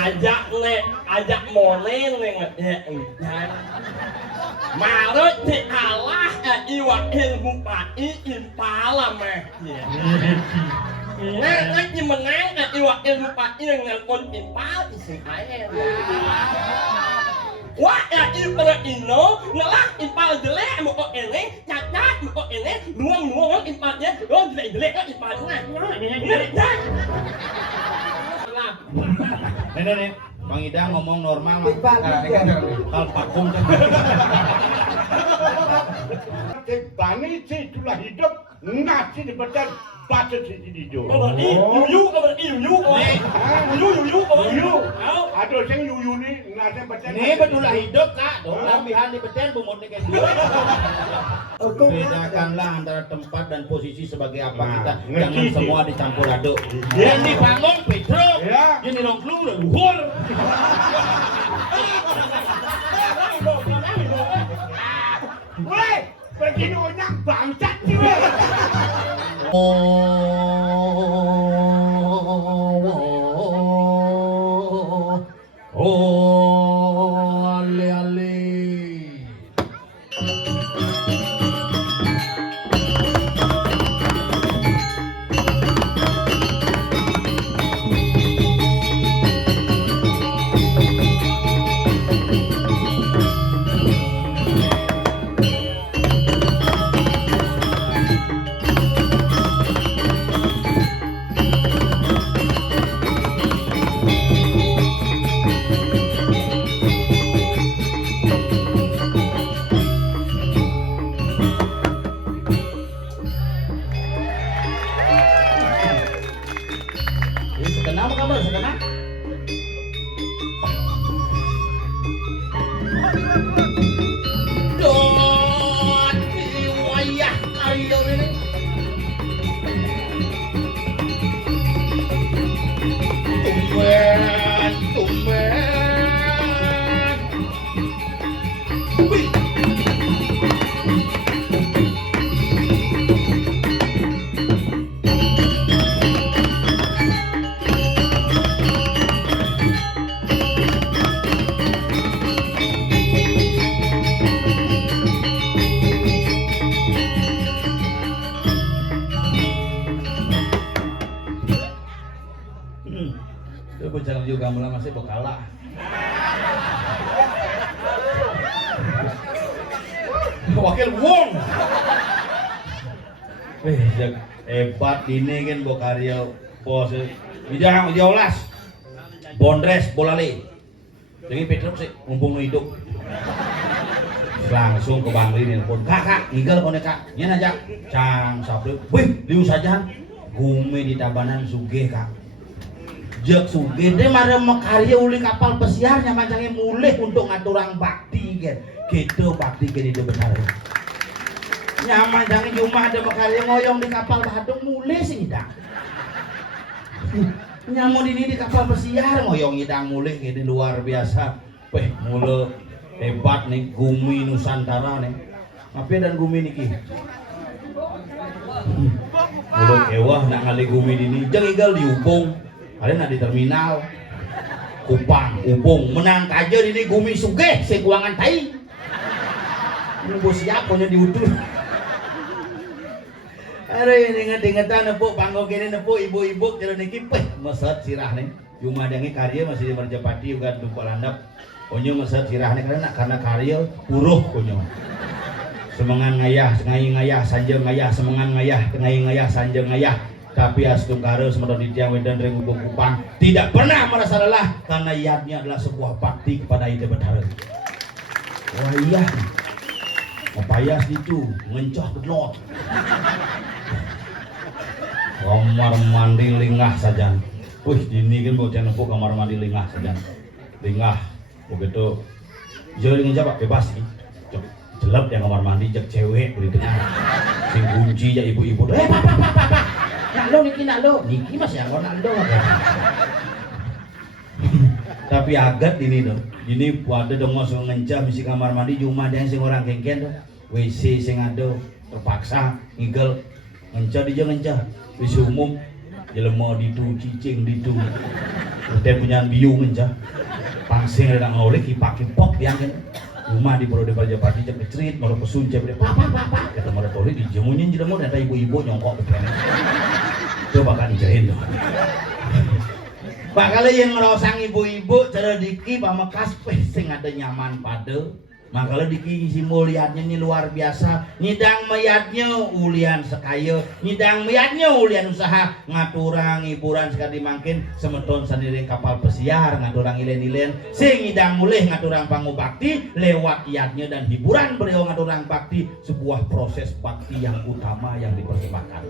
ajak molen ngedan marut si Allah iwakil bupati impala meh nggak menang iwakil bupati yang nelpon impal isi air wah ya ipal ino ngelah impal jelek mau kok ini cacat mau kok ini luang impalnya jelek impalnya ngedan Nih, Bang Ida ngomong normal mah. Hal vakum kan. Bani sih itulah hidup ngasih di badan baca sih hidup. Yuyu. Ada yang yuyu nih ngasih badan. Nih betulah hidup kak. Dong lambihan di beten bumut nih kayak dua. Bedakanlah antara tempat dan posisi sebagai apa kita. Jangan semua dicampur aduk. Yang dibangun Pedro, yang dirongklu udah luhur. Woi, begini orang bangsat sih woi. Jangan juga mulai masih bekalah. Wakil Wong. Hebat ini kan bokario pos. Bidang diolas. Bondres bolale. Jadi Petruk sih mumpung hidup. Langsung ke Bang Rin pun. Kak, ninggal konek kak. Nyen aja. Cang sabtu. Wih, liu saja. Gumi di tabanan sugih kak. Jek sugih deh mare makarya uli kapal pesiarnya macamnya mulih untuk ngaturang bakti kan gitu bakti kan itu benar nyaman jangan cuma ada makarya ngoyong di kapal Badung mulih sih tidak nyamun ini di kapal pesiar ngoyong idang mulih ini luar biasa mulai hebat nih Gumi Nusantara nih tapi dan Gumi niki mulut ewah nak ngali Gumi ini jangan igal diubung ada di terminal Kupang, Ubung, menang aja ini Gumi sugih, sekuangan tai. Ini bos siap punya diutur. Ada ini inget-ingetan nepuk panggung kini nepuk ibu-ibu jalan niki peh mesat sirah nih. Cuma dengi karya masih di Marjapati juga lupa landap. Onyo mesat sirah nih karena karya uruh onyo. Semangan ngayah, sengai ngayah, sanjeng ngayah, semangan ngayah, tengai ngayah, sanjeng ngayah. Tapi Astungkara semedon Ditya Wedan Ring Ubung Kupang tidak pernah merasa lelah karena iadnya adalah sebuah bakti kepada Ida Betara. Wah iya, ngepayas itu ngencah bedlot. Kamar mandi lingah saja. Wih, ini kan bocah nepuk kamar mandi lingah saja. Lingah, begitu. Jadi ngencah pak bebas sih. Jelek yang kamar mandi cek cewek beri tengah. Sing kunci ya ibu-ibu. Pak. Nak lo, niki mas yang nak lo. Tapi agat ini dong. Ini ada dong mau ngencah misi kamar mandi cuma ada yang sing orang kengken tuh. WC sing ada terpaksa ngigel ngencah dia ngencah WC umum jelema ditu cicing ditu udah punya biung aja pangsing ada ngoleh kipak-kipok diangin rumah di Purwodadi Parjapati cek kecerit malah pesun cek papa kata mereka toli di jemunya jelema ada ibu-ibu nyongkok begini coba kan jahin dong bakal yang ngerosang ibu-ibu cara diki pamekas sing ada nyaman pada makanya diki si muliannya ini luar biasa nyidang mayatnya ulian sekaya nyidang mayatnya ulian usaha ngaturang hiburan sekali mangkin semeton sendiri kapal pesiar ngaturang ilen-ilen sing nyidang mulih ngaturang pangubakti lewat iatnya dan hiburan beliau ngaturang bakti sebuah proses bakti yang utama yang dipersembahkan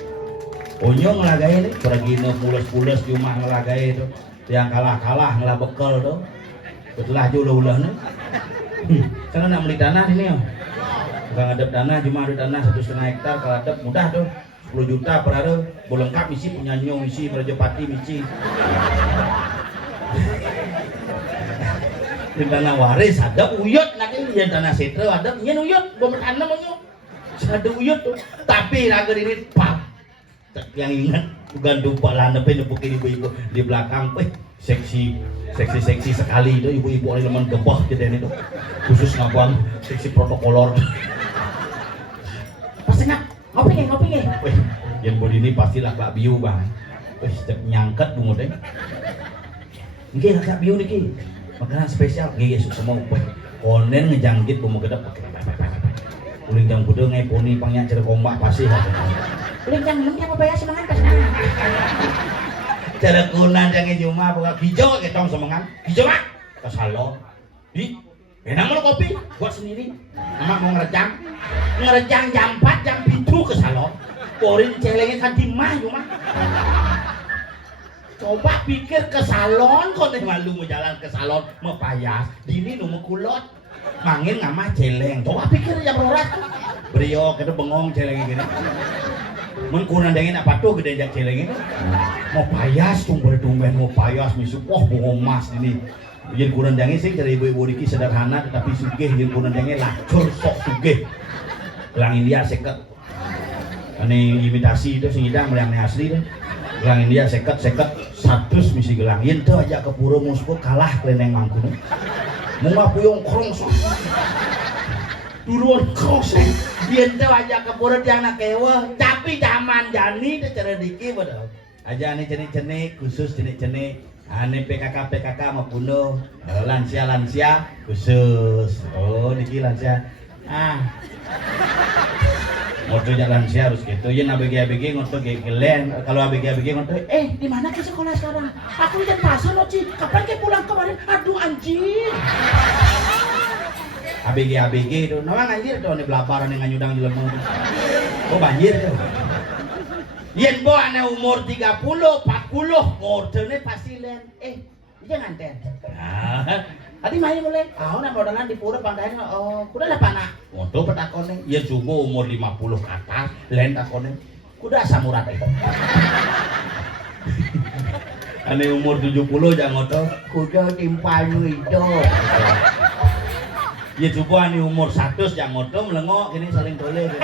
Onyo ngelagai nih pergi pules-pules di rumah ngelagai itu yang kalah-kalah ngelah bekal tuh betulah aja ulah-ulah nih karena nak beli tanah ini ya bukan ada tanah cuma ada tanah 1,5 hektar kalau ada mudah tuh 10 juta per hari bolengkap misi punya nyong misi Merjapati misi di tanah waris ada uyut nanti di tanah setra ada nyen uyut belum tanam nyong ada uyut tuh tapi lagar ini pak yang ingat bukan lupa lah nepuk ibu-ibu di belakang seksi sekali itu ibu-ibu oleh teman gebah gitu itu khusus ngabang seksi protokolor pasti ngopi yang bodi ini pastilah Kak Biu bang nyangket bungut deh nggih Kak Biu niki makanan spesial nggih semua konen ngejangkit bumbu gedap uling jang kudu ngeponi pangnya cerek ombak pasti uling jang lem apa ya semangat pas cara kunan jangan cuma bukan hijau ketong semangat hijau mak ke salon di enak mau kopi buat sendiri nama mau ngerejang jam 4 jam 7 ke salon porin celengnya kan di mah cuma coba pikir ke salon kok nih malu mau jalan ke salon mau payas dini nu mau kulot mangin ngamah celeng coba pikir jam rorat beliau kita bengong celengnya gini mengkurang dengin apa tuh gede jak celeng itu mau payas tumben mau payas misuk bunga emas ini yen kurang dengin sih dari ibu-ibu diki sederhana tetapi sugih yen kurang dengin lacur sok sugih gelang India seket ini imitasi itu sing hidang yang asli tuh gelang India seket 100 misi gelang yen tuh aja ke pura musuh kalah keleneng mangkun mau puyong krong sok duluan krong yen tuh aja ke pura jangan kewa tapi zaman jani itu cara diki betul aja nih cenik khusus cenik ane PKK mau bunuh lansia khusus oh niki lansia ngoto jak lansia harus gitu yen ABG ngoto gelen kalau ABG ngoto di mana ke sekolah sekarang aku di pasar loh Ci kapan ke pulang kemarin aduh anjing ABG itu nawang anjir tuh nih belaparan yang nganyudang di lemong oh banjir tuh yen bo ane umur 30 40 ngordene pasti len jangan ten adi main mulai nak modelan di pura pangkain kuda lah panak untuk petakone yen sungguh umur 50 ke atas len takone kuda samurat ane umur 70 jangan ngoto kuda timpal itu ya coba nih umur 100 yang ngoto melengok ini saling toleh gitu.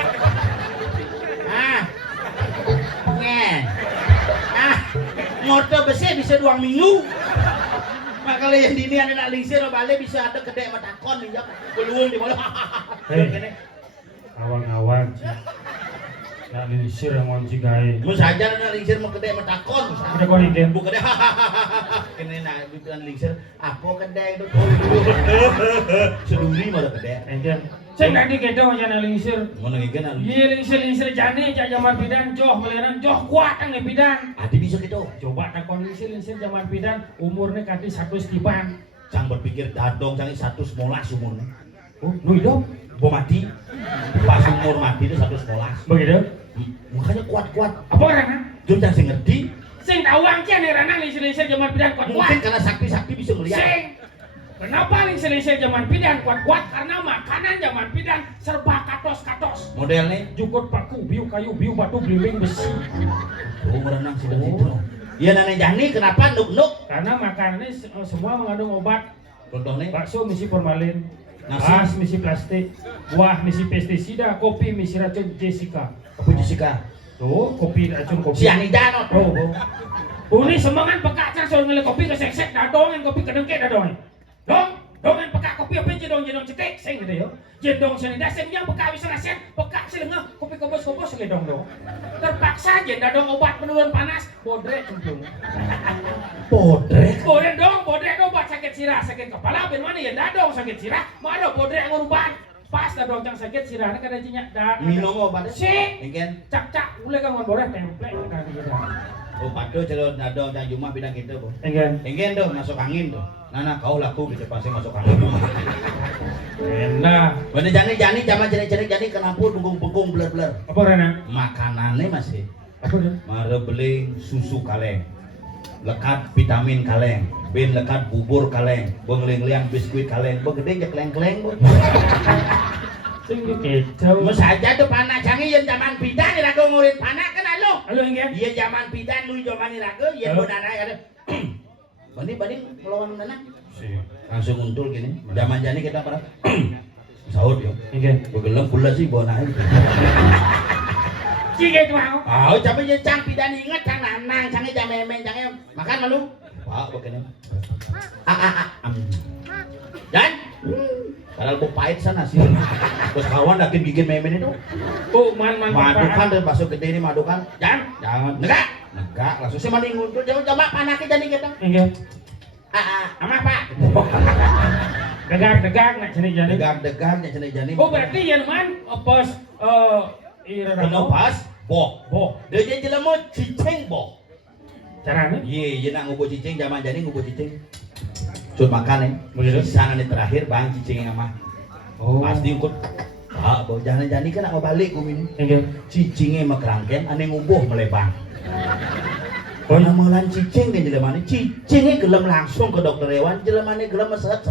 Ngoto besi bisa 2 minggu makanya yang dini ada nak lingsir balik bisa ada kedek matakon nih jak peluang di bawah awang-awang nak lingsir yang mau cigai lu saja nak lingsir mau kedek matakon udah kau nih bu kedek kene nak bukan lingsir apa kedek itu seduri malah kedek enten saya tadi kita macam nak lingsir mana ikan nak iya lingsir jani jak zaman bidan joh meleran joh kuat ang bidan adi bisa gitu coba tak kondisi lingsir zaman bidan umurnya kati 100 tiban cang berpikir dadong cangi 111 umurnya oh lu hidup mau mati pas umur mati itu 111 begitu makanya kuat-kuat apa orangnya jom cang sing ngerti sing tawang kian nih ranang lingsir zaman bidan kuat-kuat mungkin karena sakti bisa melihat sing kenapa lingsir zaman bidan kuat-kuat karena makanan zaman bidan serba katos modelnya jukut paku biu kayu biu batu belimbing besi oh merenang sudah itu iya nenek Jani kenapa nuk karena makanannya semua mengandung obat contohnya bakso misi formalin nasi beras misi plastik buah misi pestisida kopi misi racun Jessica apa Jessica Tuh, kopi racun kopi. Sianida no. Oh. Ini semangat peka cara soal ngele kopi kesek-sek dadongan kopi kedengke dadongan. Dongan peka kopi apa jedong cetek sing gitu ya. Jedong sianida sing yang peka wis rasen, peka silengah kopi kobos-kobos ngedong dong. Terpaksa aja dadong obat penurun panas, bodrek cemplung. Bodrek. Bodrek dong obat sakit sirah, sakit kepala ben mana ya dadong sakit sirah, mana bodrek nguruban. Pas dadong cang sakit sirahna kada cinya Minum obat. Si. Engken. Cak boleh kan boreh template kan gitu. Oh padu celon dadong cang Jumah bidang gitu po. Enggan Tuh masuk angin tuh. Nana kau laku gitu pasti masuk angin. Enak. Bener jani zaman jani kenapa bengkung beler. Apa Rana? Makanannya masih. Apa dia? Mare beli susu kaleng. Lekat vitamin kaleng. Ben lekat bubur kaleng. Bengleng-liang biskuit kaleng. Begede je kleng-kleng bu. Sing kecau. Mas aja tuh panak canggih yang zaman pidan irago ngurit panak kan alo. Halo enggan. Iya zaman pidan lu zaman irago iya bonana ada. Banding melawan mana? Langsung untul gini. Zaman jani kita para sahur yo. Enggan. Begelem pula sih bonana. Cike mau. Oh, tapi je cang pidan ingat cang nanang, cange jam memen, cange makan malu. Wah, begini. Dan padahal bu pahit sana sih. Terus kawan dakin gigit memen itu. Oh, man. Madukan dan bakso gede ini madukan. Jangan. Negak. Langsung sih mending ngumpul. Jangan coba panaki jadi kita. Enggan. Ama pak. Degag nak jani. Degag nya jani. Oh, berarti yang man pas Kena pas, boh. Dia jelema cicing boh. Caranya? Iya nak ngubo cicing zaman jani ngubo cicing. Sud makan Begitu? Sana nih terakhir bang cicing yang mah. Oh. Pasti ikut. Boh jangan jani kan aku balik kumin. Enggan. Cicingnya makerangken, ane ngubuh melebang. Oh, Malan cicing dia jelemane, cicingnya gelem langsung ke dokter hewan, jelemane gelem serat.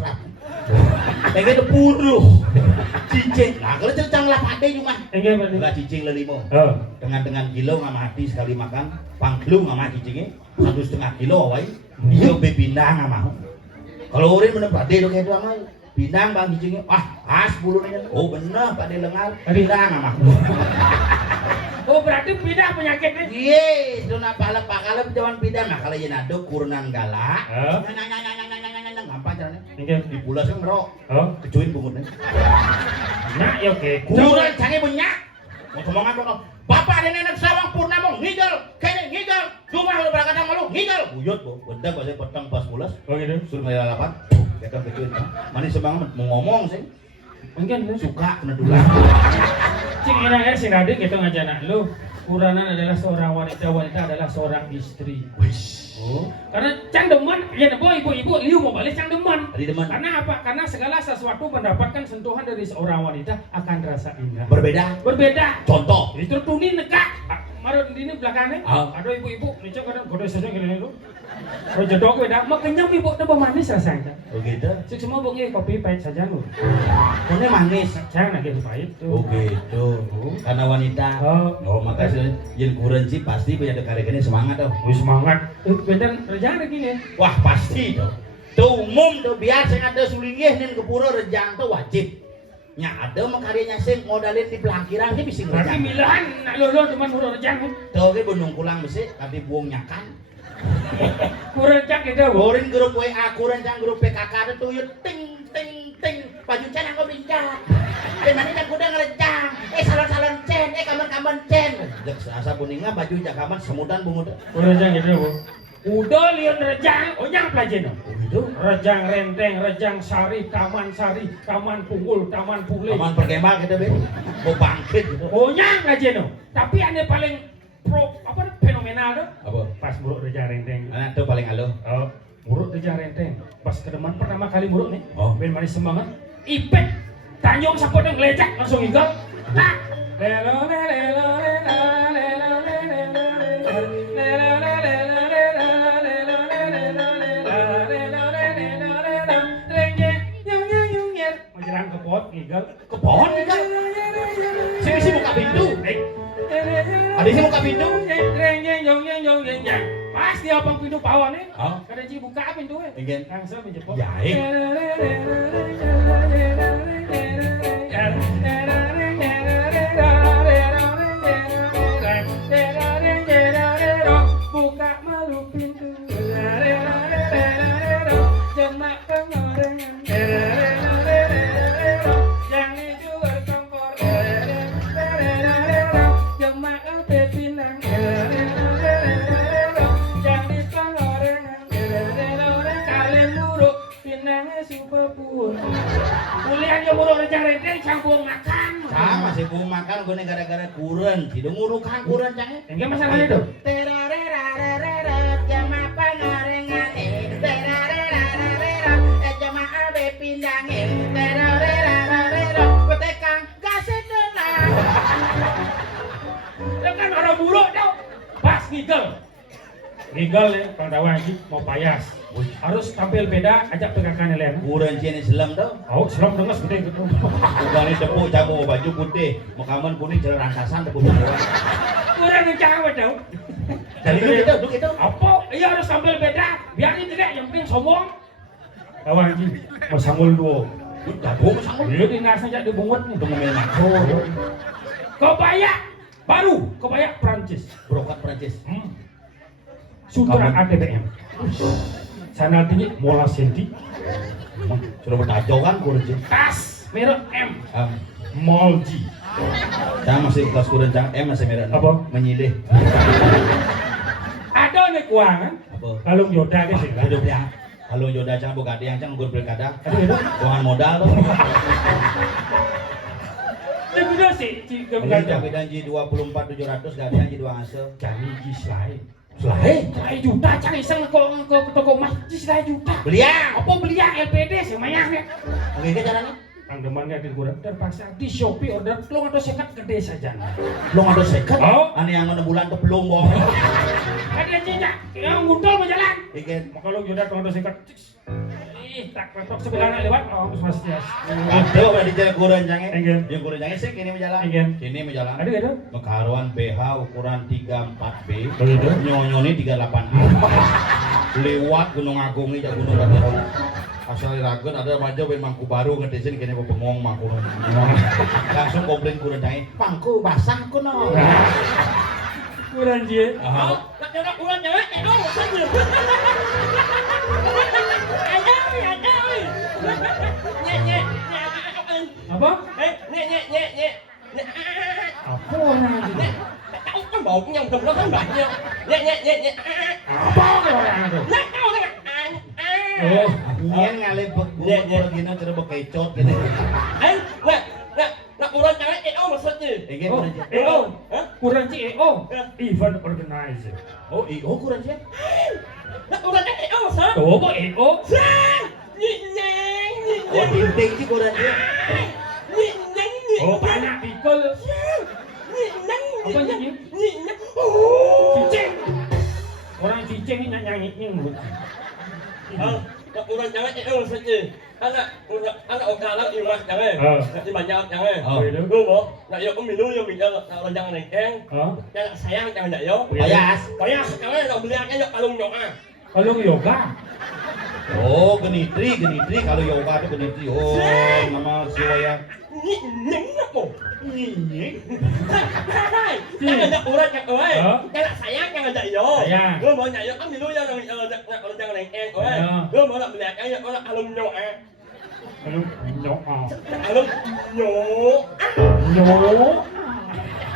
Pengen puruh cicing. Nah kalau cercang lah pade cuma. Enggan berarti. Lah cicing lelimo. Oh. Dengan kilo nggak mati sekali makan, pangklung nggak mati cicingnya, 1,5 kilo awai. Dia bebindang nggak mau. Kalau urin bener pade itu kayak itu ama bindang bang cicingnya. As bulunya. Oh bener pade lengar. Bindang nggak mau. Oh, berarti pindah penyakitnya. Iya, itu napalap pakalap jaman bidang. Nah kalau yang ada kurunan galak. Gampang caranya. Enggan. Dipulas kan ngerok. Oh. Kecuin bungutnya. Nah, ya oke. Kurunan canggih banyak. Mau ngomongan kok. Bapak ada nenek sawang purnamo ngidal, kene ngidal. Rumah lu berangkat sama lu ngidal. Buyut bu, bedak bahasa petang pas pulas. Oh gitu. Suruh ngeliat lapan. Kita kecuin. Manis semangat mau ngomong sih. Enggan. Suka kena dulang. Cing enak si Radik itu ngajak lu. Kuranan adalah seorang wanita adalah seorang istri. Wish. Oh, karena cang demen, ya ibu liu mau balik cang demen. Tadi demen. Karena apa? Karena segala sesuatu mendapatkan sentuhan dari seorang wanita akan terasa indah. Berbeda. Contoh. Itu tuni nekak. Maro di ini belakangnya. Ah. Ada ibu-ibu, nih cok kadang kode sesuatu gini lu. Kalau jodoh beda, mau kenyang ibu tuh manis rasanya. Oh gitu. Sik semua bunyi kopi pahit saja lu. Ini manis. Jangan lagi pahit tuh. Oh gitu. Karena wanita. Oh. Makanya yang kurang sih pasti punya dekare-dekare semangat tuh. Wih semangat. Bener rejang lagi nih. Wah pasti tuh. Tuh umum tuh biasa ada sulingih nih kepuro rejang tuh wajib. Nya ada mah karyanya sing modalin di pelangkiran sih bisa Berarti rejang. milahan nak lolo cuma huruf rejang. Tuh ke benung pulang besi tadi buang nyakan. Kurang cak gitu. Gorin grup WA kurang jang grup PKK tuh yuk ting baju cen aku bincang. Mana yang kuda ngerejang. Salon cen, kamar cen. Jak asa kuninga baju jakaman semutan bungut. Kurang cak gitu bu. Udah lihat rejang, ojang pelajaran. Itu Rejang renteng, rejang sari, taman punggul, taman pulih. aman perkemah gitu be. Mau bangkit gitu. Ojang pelajaran. Tapi ane paling fenomenal tuh. Apa? Pas buruk rejang renteng. Anak tuh paling alo. Oh, buruk rejang renteng. Pas ke depan pertama kali buruk nih. Oh. Ben manis semangat. Ipet, Tanjung sapot yang ngelecak langsung inggal. Tak. Lelo lelo lelo lelo ke pohon kan? Sini buka pintu. Ada sih buka pintu. Pas dia opang pintu pawon nih. Oh. Kada ci buka pintu nya. Ingin. Langsung menjepot. Jahe. pengorengan yang dijual kompor jemaah pepinang yang di pengorengan kalian muruk pinangnya supapun kuliah yang muruk rencang-rencang campur makan Sama sih gua makan gua nih gara-gara kuren. Tidak ngurukan kuren canggih. enggak masalahnya tuh jamaah pengorengan jamaah bepindang petekang gasih tenang ya kan orang buruk tau pas ngigel ya Kang Dawan Haji mau payas harus tampil beda ajak pegangan lain Kuren cini selam tau. oh selam dengas gede gitu Bukan ini tepuk jamu baju putih, makaman kuning jalan rasasan tepuk jamu. kurang rencana apa tau Jadi lu gitu. apa iya harus tampil beda biar ini tidak yang penting sombong Dawan Haji mau sanggul dua Jago sanggup. lu tinggal saja dibungut nih tunggu memang kebaya baru kebaya Prancis Brokat Prancis. sutra Kamu- ATBM sana tinggi mola senti Sudah berkacau kan kuren cini. tas merek M Um, Molji Saya masih kelas kuren cang, masih merah. Apa? Menyilih. ada nih keuangan Apa? kalung Yoda ke sih Hidup ya. Kalau Yoda cang buka dia cang gur pilkada. aduh itu Keuangan modal tuh. itu udah sih Jadi jago janji 24.700 gak janji 2 hasil. cari gislai Selain cari juta cari iseng ke toko emas gislai juta beliau. apa beli yang LPD semuanya Oke ke caranya? Kang demannya di kurang terpaksa di Shopee order telung atau sekat gede saja Belum ada seket. Oh. Aneh yang mana bulan ke belum bohong. ada cincak yang gundul mau jalan Ikan. maka lu Yoda telung atau sekat tak petok sebelah lewat oh pasti Ada berarti jalan kuren cangnya. Enggen. Yang kuren cangnya sih kini menjalan. Enggen. Kini menjalan. ada gitu Mekaruan BH ukuran 34B. Begitu. Nyonyoni 38A. Lewat Gunung Agung ini Gunung Batirong. Asal ragun ada raja ben Mangku Baru ngedesin kene bengong mangku. Langsung komplain kuren cangnya. Mangku basah kuno. kurang sih Oh, nak ada ulang jalan, saja. Ada. Nyek. apa Nyek. apa orang itu Tahu kan bau nyong cầm nó kan banyak. Nyek. apa orang itu Nak tahu tak? oh Nyen ngalih Nyek. begini cara bekecot gini. Nak ulang jalan, maksudnya. Ikan oh kuren cangnya. EO Hah? kurang sih EO event organizer Oh, kuren cangnya. Nak ulang jalan, maksud. tuh apa EO Oh, tinting sih kuren cangnya. oh banyak pikul apa nyanyi cicing orang cicing ini nyanyi Nak ulang jalan, maksudnya. Anak okalan imas jangan. Nanti banyak jangan. Oh. Gue mau. Nak yo minum yo minum nak ulang jangan nengkeng. oh Jangan sayang jangan yo. Payas. Payah jangan nak beli aja yo kalung nyoa. kalau yoga Oh, genitri kalau yoga itu genitri. Oh, nama siwaya. Nyeng apa? Nyeng. Hai. Jangan nak urat jak oi. Jangan sayang jangan jak yo. Sayang. Gue mau nyak yo kan minum yo nak ulang jangan nengkeng oi. Gue mau nak beli aja yo kalung nyoa. kalau yoga Kalung nyoa. yo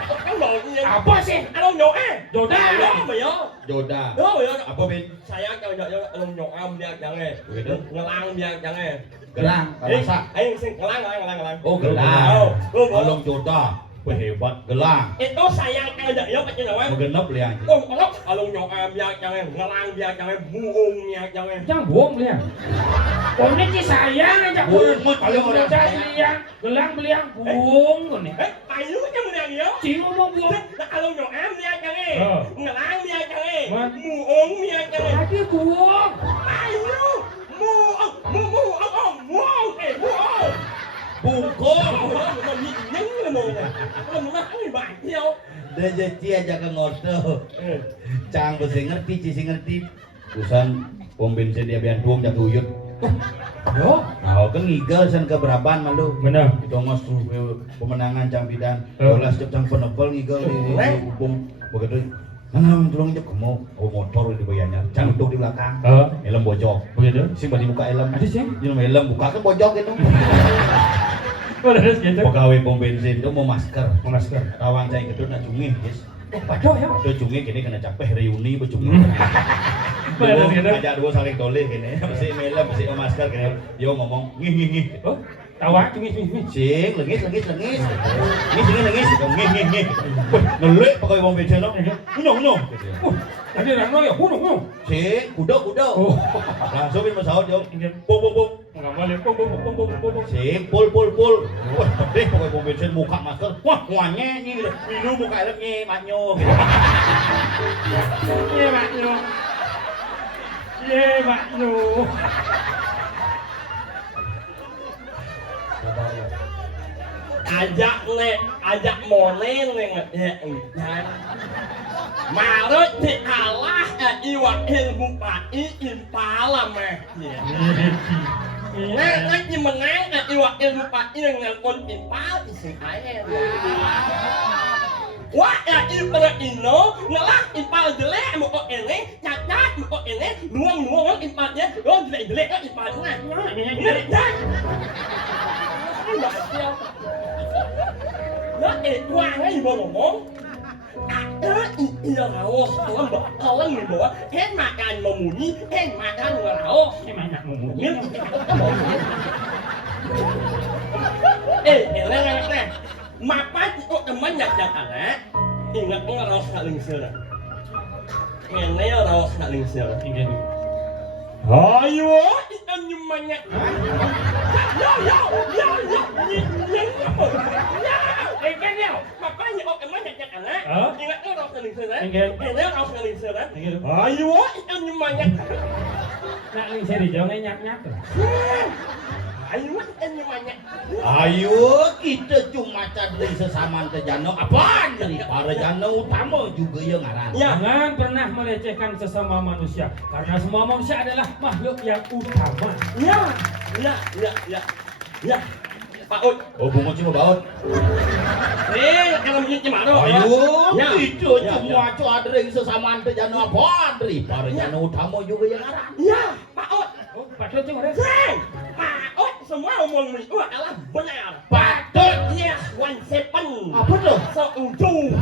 Kan mau nyeng. apa sih Kalung nyoa. Yoda Apa yo? Joda. Oh yo. Apa Ben? Sayang jangan yo kalung nyoa biar jangan. Begitu. Ngelang biar jangan. Gerang, masak. Ayo sing ngelang. Oh, gelang. Oh, Kalung joda. Wah, hebat, gelang. Itu sayang jangan yo pakai nyawa. Genep liang. Oh, kalau nyoa biar jangan, ngelang biar jangan, buung biar jangan. jangan bohong liang oh ini sih sayang aja Bungut, kalau orang udah sayang. liang gelang beliang buung nih Tayu aja menang yo. sih ngomong buung Kalau nyoa biar jangan, Oh. ngelang biar jangan, What? buung biar jangan. tadi buung Tayu, buung. Bungkong. Dia jadi aja ke ngorto. Cang besi ngerti, cici ngerti. Usan pom bensin dia biantung jaga uyut. yo Nah, kan ngigel san keberaban malu. bener Dongos pemenangan cang bidan. Oh. 12 cep cang penebel ngigel di hubung begitu. Tolong aja kamu motor di bayarnya. Jangan duduk di belakang. Helm bojok. Begitu. Si badi buka helm. Ada sih. Jangan helm buka kan bojok itu. Terus gitu. Pegawai pom bensin itu mau masker. Masker. Tawang cai kedut nak cungih, guys. Padoh ya. Ada cungih gini kena capek reuni becungih. Terus gitu. Ajak dua saling toleh gini. Mesti helm, mesti masker gini. Yo ngomong ngih. Oh, tawa cumi. Sing, lengis. Ngis. Ngih. Wih, ngelik pegawai pom bensin lo. Uno. Tadi orang lo ya, kuno. Sing, kuda. Oh. Langsung bin pesawat yo. Pum. Enggak boleh, pom. Sing, pul. Wah, pedih pegawai pom bensin buka masker. Wah, wanye nih gitu. Minum buka helm nih, manyo gitu. Ye, makno. ajak molen ngedek marut di Allah iwa ilmu pai impala meh Nang menang iwa ilmu pai dengan kon impal ising ae wah ya impal ino ngalah impal jelek mau kok ini cacat mau kok ini nuang impalnya jelek impalnya nó ệt qua cái gì ngomong iya rao kalau người đó hết makan mau muni hết makan nggak rao Enak ngomong. Nè mapa kok teman nyat ingat nggak rao saling sila ini rao saling sila ayo ikan nyumanya ya makanya kok emang nyat ingat nggak rao saling sila ini rao saling sila ayo ikan nyumanya Nak ning seri jauh nyat. ayo ikan nyumanya Ayo kita cuma cadri sesama tejano apaan dari para jano utama juga yang ngaran. Jangan pernah melecehkan sesama manusia karena semua manusia adalah makhluk yang utama. Ya Pak Ut Oh bunga cuma baut. Kalau begini gimana Ayo Ya. kita cuma cadri sesama tejano apaan dari para jano utama juga yang ngaran. ya Pak Ut Oh, patut cuma deh. Pak Ut semua omong itu adalah benar Patut. Yes, 17 Apa tuh? Seujung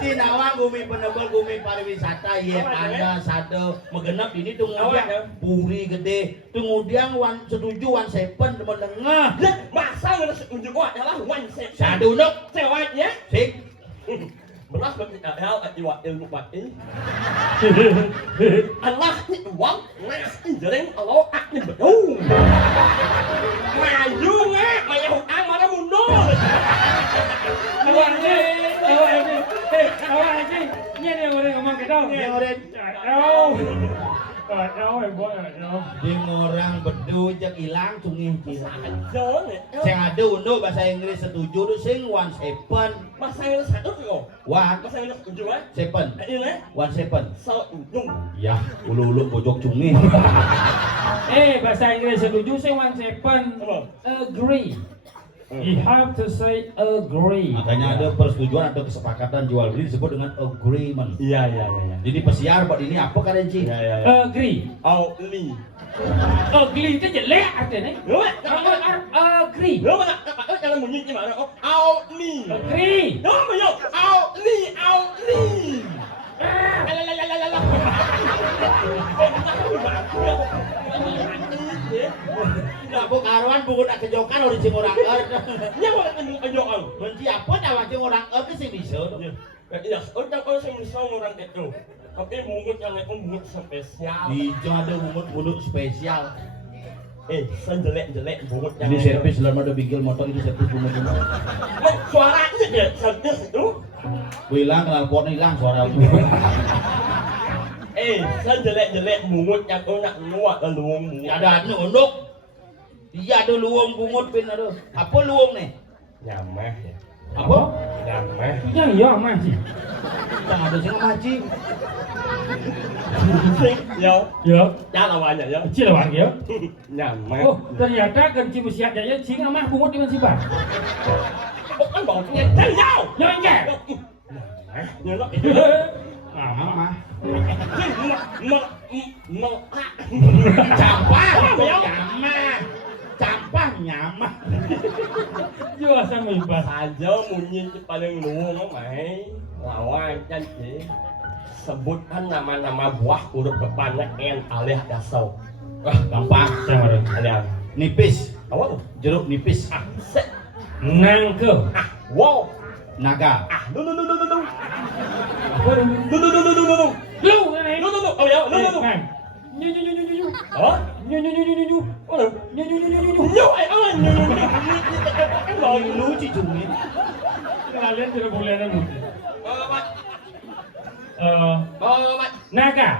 Si Nawang Gumi Penebel Gumi Pariwisata ye Panda Sado Megenap ini tuh ngudiang Puri gede tuh ngudiang setuju 17 menengah Masa nggak seujung adalah 17 Sado nuk Ceweknya Sik beras berarti hal iwa ilmu mati Allah ni uang nah jering Allah ni betul maju nggak maya hutang mana mundur Awak ni. Ni dia orang ngomong ke dong. Yang orang Ding orang bedu jek ilang cungih cilang Jauh ni Sing ada untuk bahasa Inggris setuju tuh sing 17 masa yang satu tu One masa yang ujung eh seven ini 17 seujung Ya ulu-ulu pojok cungih Bahasa Inggris setuju saya 17. Agree. You have to say agree. Makanya ada persetujuan atau kesepakatan jual beli disebut dengan agreement. iya Jadi pesiar buat ini apa kalian Ci? Agree. Auli Agree itu jelek artinya. Agree. lo mana jangan bunyi gimana Auli Agree. lo mana Auli Nggak karuan buku nak kejokan orang cing orang Nya mau kejokan. Benci apa nama cing orang sih bisa Iya, orang yang bisa orang itu. Tapi mungut yang itu mungut spesial. Dijo ada mungut spesial. Sejelek mungut yang Ini servis dalam ada bingkil motor itu servis mungut. Suaranya ya, servis itu. Hilang knalpotnya hilang suara. Sejelek mungut yang itu nak nuat luang mungut. Ada unduk. Iya ada luang bungut pin ada. Apa luang nih? Nyamah ya. Apa? Nyamah. Punya ya masih. Yang ada sih ngaji. Ya, Ya. ya lawannya ya. Kecil lagi ya. Nyamah. Oh, ternyata kan cibu siap jaya singa mah bungut di Mansibar. Kan bảo nghe thấy nhau. Yo enggak. Nyelok. Mama. Campah nyamah. Campah nyamah. Jua sama ibas. Saja munyi paling luang mai. Lawan cantik. Sebutkan nama-nama buah huruf depannya N alias dasau. Wah, gampang. Sama Alias. Nipis, Apa tuh? jeruk nipis. Set. Nangke. Wow. Naga. Lu. Lu kan Oh ya, lu. Nyu. Hah? Nyu. Mana? Nyu. Nyu, nyu. Kalau lu cicungnya. Kalian tidak boleh ada mungkin. Mat. Naga.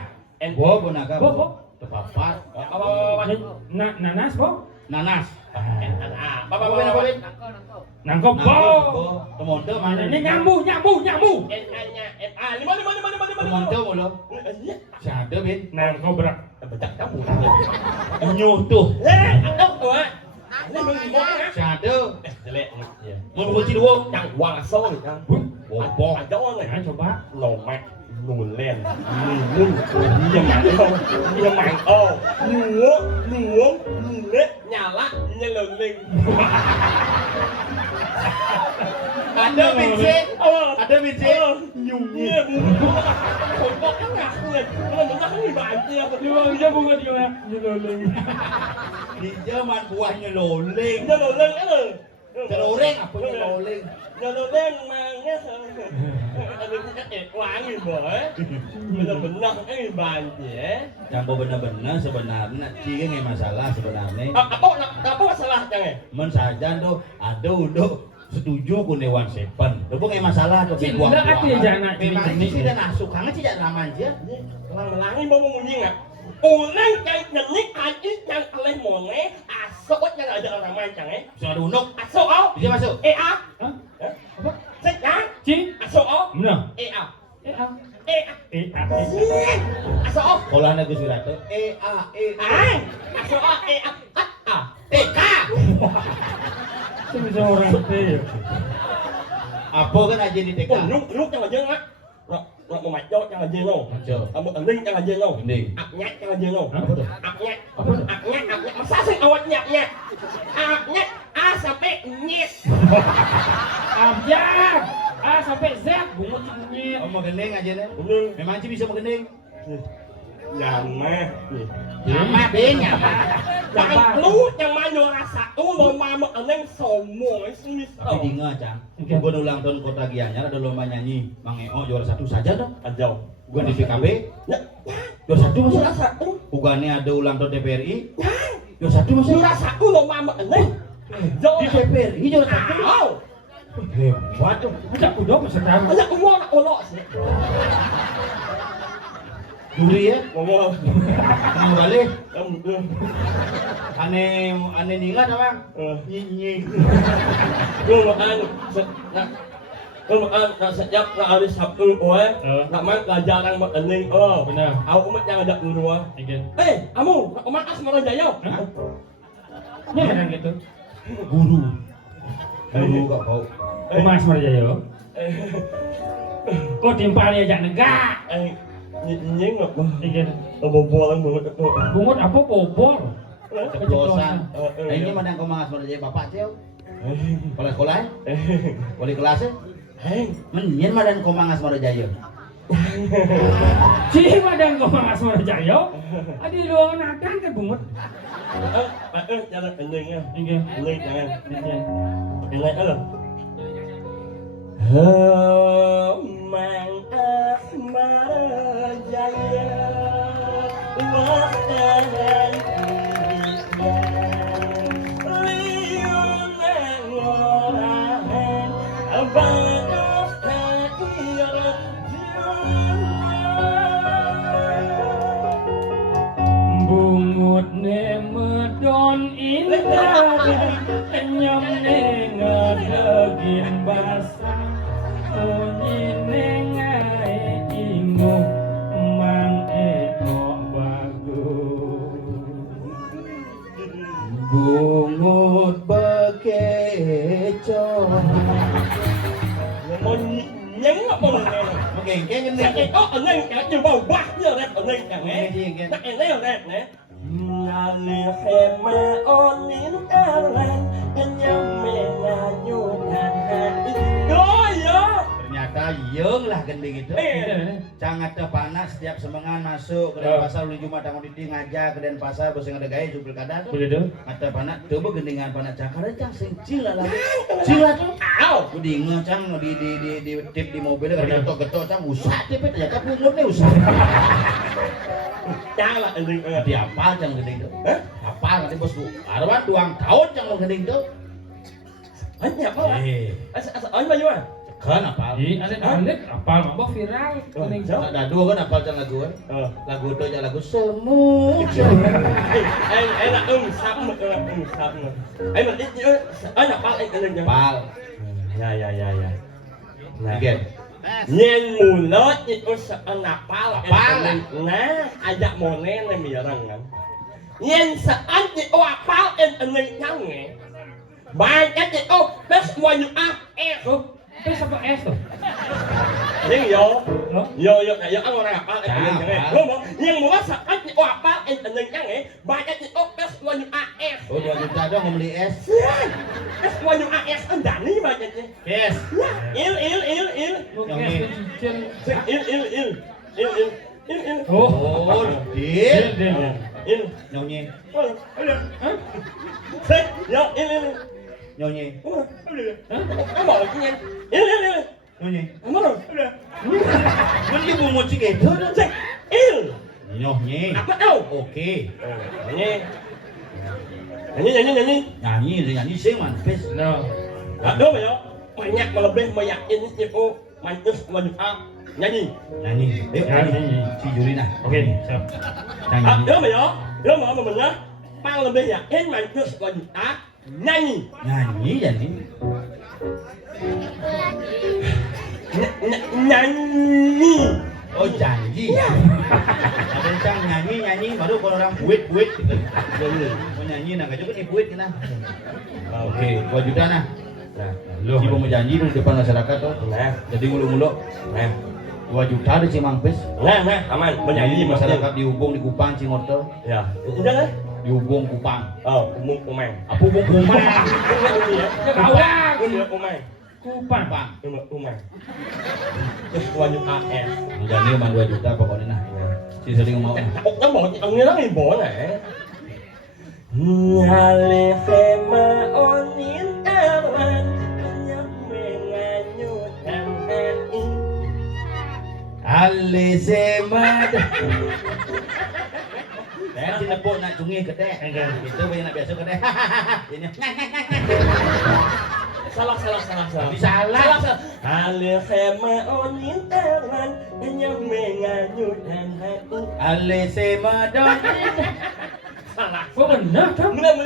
Bo naga. Bo. Tepapat. Nanas bo. Nanas. Apa? Nangkep bo. Temonto mana? Ini nyambu. Lima. Temonto mulu. Siapa bin? Nangkep berak. Becak kamu. Nyutuh. Ini mau Siapa? jelek ya. Mau kunci dua. Yang wang asal nih kan. Wopok. Ada orang Nah, coba. Lomek nulen dia mang nuong nule nyala nyeloling Ada binsi. Ada binsi. nyungnya kok kan ngaku ya kan ini banyak Dia bukan dia nyeloling. Di zaman buahnya loling. nyeloling Teroreng apa loling? nyeloling mangnya ada wangi boy benar-benar ini banyak Jambo benar-benar sebenarnya ciga nggak masalah sebenarnya. apa masalahnya Men saja tuh ada udah setuju ku Dewan Sepen. Itu nggak masalah tuh. Cinta hati ya jangan. Memang ini sih dan asuh kangen sih tidak lama aja. Lang-langi mau munyi nggak? Unang kay nanik anit yang alay mo nge asok yang ada orang mancang Bisa ada unuk. asok au Bisa masuk. a Hah? apa set ya Cing. asok au Benar. a Eh. asok au Kalau anda Gus Wirato. ay asok au a K. Itu bisa orang teh. Apa kan aja di TK? lúc yang aja nggak nggak mau macam yang aja no Macam. kamu ending yang aja no Mending. aknya yang aja no Apa tuh? aknya masa sih awatnya aknya a sampai nyet Abjad. A sampai Z bungut nyet. Oh, mau gendeng aja deh. bener Memang sih bisa mau gendeng. nyamah Nyama deh, nyama. Bang lu yang mana rasa lu mau mama eneng sombong sini Tapi dinga, Cang. Gua ulang tahun Kota Gianyar ada lomba nyanyi. Mang Eo juara 1 saja dong. ajau Gua di PKB ya juara 1 masuk. rasa lu Ugane ada ulang tahun TPRI. Juara 1 masuk. rasa lu mau mama eneng ajau Di TPRI juara 1. au Hebat tuh. Ada udah peserta. ada uang olok sih Duri ya. ngomong Kamu balik. em Aneh ningat apa? Nying. lu makan lu makan sejak hari Sabtu nak main pelajaran mak eneng Benar. aku umat yang ada urua Iya. kamu nak makan sama Jaya Ini kan gitu. Guru. Guru kok kau. Mas Marjayo. Kok timpalnya aja negak. nying nggak Iya. bobolan banget itu Bungut apa bobol? Ceplosan. Nah ini mana yang kau mangas mau jadi bapak cewek? Kalau sekolah? Wali kelasnya? Menyen mana yang kau mangas mau jaya? Cih badan kau Mas Marjayo. Adi doang nakan kan bungut. jangan enengnya Iya. eneng jangan Iya. eneng apa Mang Asmara Jaya Wastahan Liunan Ngorahan Abados Takir Bungut ne medon indah Enyam ne ngedegin basah Unyi ne ngae ingu Mang eko bagus Bungut bekecoh. Mau nyeng ngọc bông này Mengengkeng ini. Sakit kok neng kayak coba wahnya rep neng yang tak enel rep ne. Ngali hema onin aran nyame nganyutan hati. Yo yo. Ternyata yeung lah gending itu. Cangat teh panas setiap semengan masuk ke Denpasar ulin Jumat tanggung didi ngajak ke Denpasar bos ngada gaya jupil kada. Begitu. Mata panas teu gendingan panas cakar cang sing cila lah. Cila tuh. Aw. Ku dinge cang di tip di mobil kan getok-getok cang usah tip ternyata pungut nih usah. Cang lah gending Di apa cang gending itu? Apa nanti bosku? Arwan 2 tahun cang gending itu. Hanya apa lah? Asa on bao nhiêu à? Kan apa? Di alit apal mah viral kuning. Ada dua kan apa cang lagu kan? Lagu itu aja lagu semut. Em là sắp nữa. Em mà ít nữa. Anh là bao anh lên nha. Pal. Ya. Again. Nyen mulut itu napal Napal. Nah, ajak monen yang mirang kan. Nyen saan itu apal en nyange. Banyak itu bes wanyu Terus apa es tuh? Nhưng yo ang orang apal en nyange. Ngomong, yang mulut saan itu apal en nyange. Banyak itu bes wanyu Oh 2 juta dong mau beli es. Es wanyu AS andani banyaknya. Yes. Il. Il. Oh, deal. Il. Nyonya. Yo, il. Nyonya. Kamu mau lagi nyen. Il. Nyonya. Kamu mau. Kan dia mau moci gitu dong. Il. Nyonya. Apa tau? Oke. Nyanyi sih manpes. No. Aduh ya. Banyak lebih meyakin itu mantus wanita nyanyi. Nyanyi. Ayo nyanyi. Si Julina. Oke, siap. Nyanyi. Aduh ya. Dia mau mendengar paling lebih yakin mantus wanita nyanyi. Nyanyi. Nyanyi. Oh janji. Ada cang nyanyi baru kalau orang buit gitu. Mau nyanyi nah gak juga nih buit nah. Oke, 2 juta nah. Nah, si mau janji di depan masyarakat tuh. Nah, Jadi mulu-mulu. nah. 2 juta di Cimangpes. Nah, aman. Menyanyi Menyanyi masyarakat di Ubung di Kupang Cingorto. Ya. Udah kan? Di Ubung Kupang. Oh, umang. Apa Ubung Kupang? Kebawang. Umang. Kupang. Umang. Terus wanita AS. Jadi emang 2 juta pokoknya nah. Si sering mau. Nó bỏ chị ông nghe nói bỏ này. Nyale hema onin aran nyame nganyutan hati. Alisemad. Saya sinepuk nak cungi gede. Itu banyak nak biasa gede. Ini. Salah. Salah. Ale hema onin aran nyame nganyutan hati. Alisemadon. Salah. Oh benar kan? Mulai.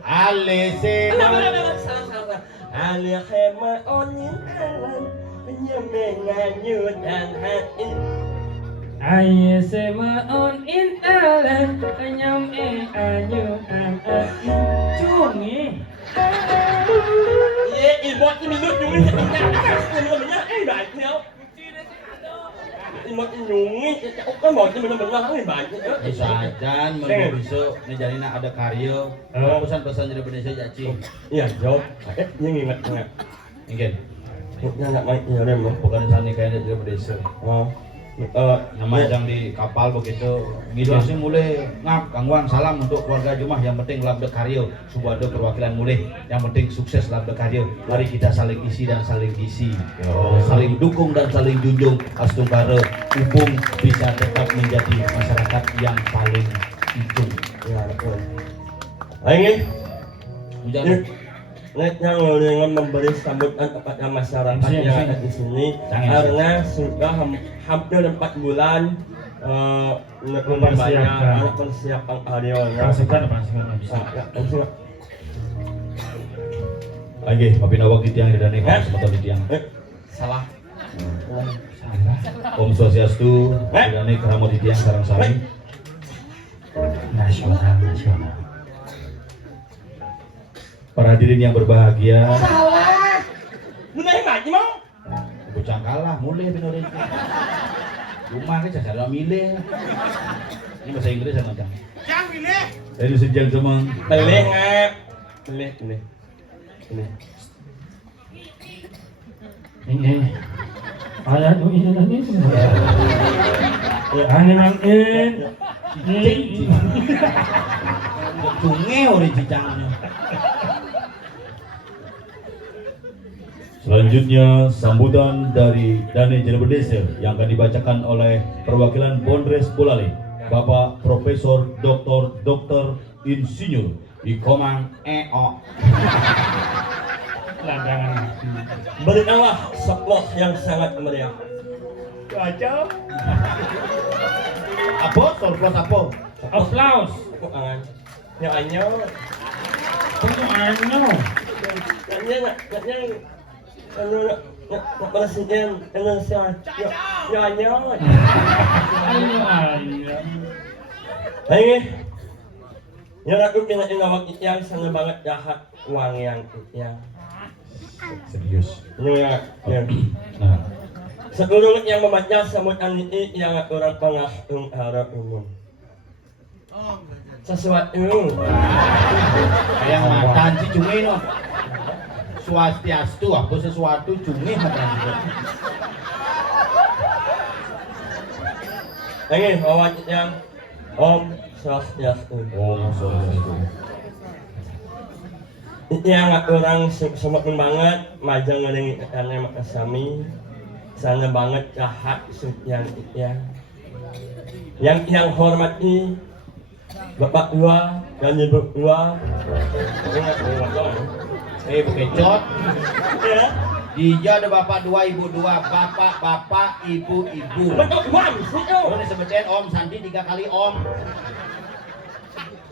Alisemad. Salah. Ale hema onin aran nyame nganyutan hati. Aye sema on intalan anyam anyu cungi. Iya, ibot ini minut nyungi benar baik nih. Ibot nyungi, kan mau benar ini baik. Sajan menuju besok nih jadi nak ada karya. Pesan-pesan dari Indonesia Jaci. Iya, jawab. Ini ingat. Ingin. Enggak main ya rem. Bukan sana kayaknya dari Indonesia. Oh. Nama yang di kapal begitu ngidosnya mulai ngap kangwang salam untuk keluarga Jumah yang penting labda karyo subado perwakilan mulai yang penting sukses labda karyo mari kita saling isi dan saling isi saling dukung dan saling junjung astungkara Ubung bisa tetap menjadi masyarakat yang paling ujung Ya betul. Ini menjadi Netnya dengan memberi sambutan kepada masyarakat yang ada di sini karena sudah hampir 4 bulan mempersiapkan karyonya. Pasukan. lagi Papi Nawak di tiang dan Eka semata di tiang Salah. Om Swastiastu dan Eka Ramo di tiang sarang sami nasional. Para hadirin yang berbahagia, Salah. Benar mati mau? bocah kalah mulai benerin. Rumah ke cara milih. Ini bahasa Inggris sama Cang. Cang milih. Dari sejak semang. Pilih ngap. Pilih. Ini. Ada tuh ini tadi. Angin. Tunge ori cicangnya. Selanjutnya sambutan dari Dane Jerbedese yang akan dibacakan oleh perwakilan Bondres Bolale, Bapak Profesor Dr. Insinyur Ikomang EO. Landangan. Berikanlah seplot yang sangat meriah. Aja. Apa? Surplus apa? Applause. Aku angan. Ya anyo. Ano? Naknya presiden Indonesia. Ya anyo. Ayo. Ini. Ya aku inawag yang sana banget jahat uang yang. Serius. Ya. Nah, Seluruh yang membaca sambutan ini yang orang pengahung harap umum. Sesuatu yang matan si cumi no. Swastiastu apa sesuatu cumi matan. ini awak yang Om Swastiastu. Yang orang semakin banget majang ngedengi karena makasami sana banget jahat yang hormati Bapak Dua dan Ibu Dua. Bekecot. Ya. Dija ada bapak dua, ibu dua, bapak, ibu. Betul Om, Kalau disebutin Om Santi 3 kali Om.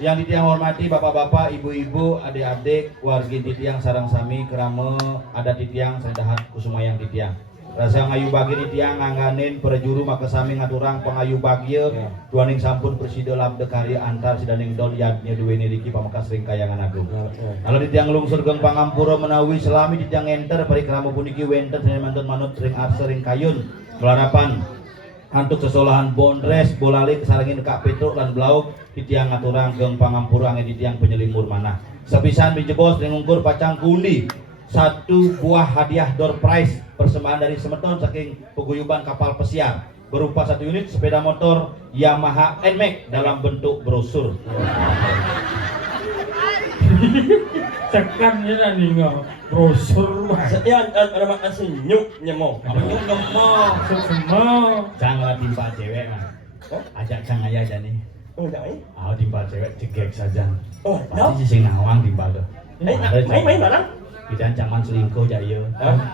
Yang ditiang hormati bapak-bapak, ibu-ibu, adik-adik, warga titiang sarang sami kerama ada titiang sandahat kusumayang titiang. Rasa ngayu bagi titiang ngangganin perjuru maka sami ngaturang pengayu bagia duaning sampun presida labde karya antar sidaning dol yadnya duweni riki pamakas ring kayangan agung. Kalau titiang lungsur geng pangampura menawi selami titiang enter parikrama puniki wenter saya mantun manut ring arsa ring kayun melarapan antuk sesolahan Bondres Bolale kesarangin Kak Petruk lan Blauk titiang ngaturang geng pangampura angin titiang penyelimur manah sepisan bijebos ring ungkur pacang kundi 1 buah hadiah door prize persembahan dari Semeton saking paguyuban kapal pesiar berupa 1 unit sepeda motor Yamaha NMAX dalam bentuk brosur. Tekan ya nih brosur. Sekian dan terima kasih nyuk nyemo. Apa nyuk nyemo? Semua. Jangan timpa cewek mah. Ajak cang ayah aja nih. Oh enggak ini? Ah timpa cewek cegek saja. Oh no. Pasti sing nawang timpa tuh. Main barang. Kita ancaman selingkuh jaya.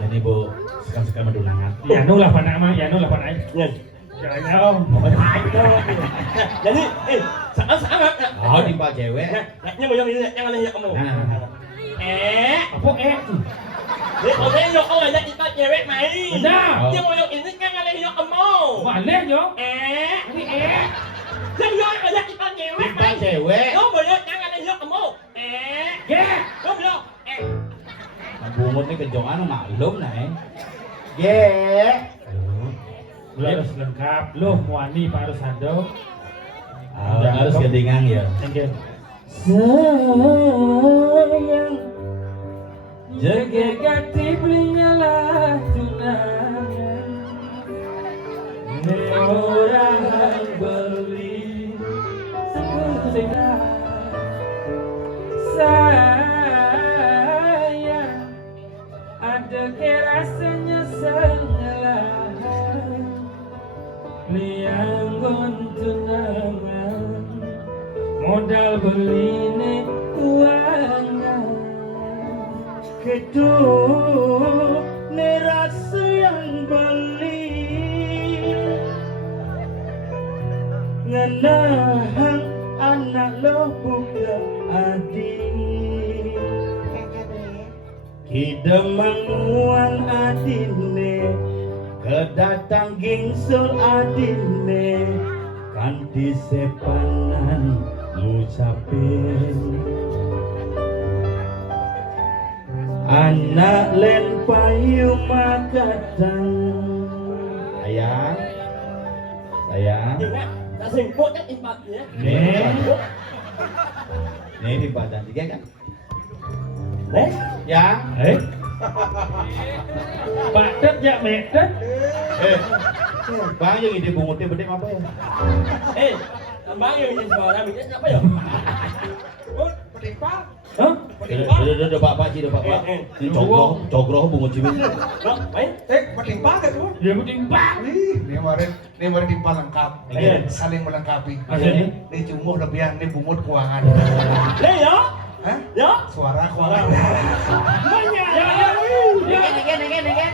Jadi bu sekarang medunangan. Ya nu lah panak mah, ya nu lah panak. Nyen. Ya om. Jadi saat Oh timpa cewek. Naknya mau yang ini yang ada yang kamu. Apa Dia orang yang orang yang kita cewek main. Benar. Dia mau yang ini kan ada yang kamu. Balik yo. Ini Dia yang ada kita cewek Timpa main. cewek. Kau mau yang ada yang kamu. Kau bilang Bungut nih kejongan maklum nah Harus lengkap. Loh muani Pak Rusando. Harus kedingan ya. Thank you. sayang jaga gati belinya lah tunangan ne orang beli sepeda sayang ada kerasanya salah liang tunangan modal beli ne uangan kedua ne rasa yang beli ngenahang anak lo buka adik hidemang muan adine kedatang gingsul adine kanthi sepanan ngucapin anak len payu makatan Ingat, tak singkut kan impatnya. Nih di badan tiga kan? Nih, Yang Pak Tet ya Medet. Bang yang ide bungutnya bedek apa ya? abang yang jadi suara mikir apa ya? Petimpal. Hah? Udah bapak sih, udah bapak. Ini cogroh bungut cimin. Bang, main. Petimpal kan tuh? Dia bertimbang. Ini kemarin timpal lengkap. Iya. Saling melengkapi. Akhirnya. Ini cumuh lebihan, ini bungut keuangan. Nih ya, Hah? ya. Suara keuangan. Banyak. Negen.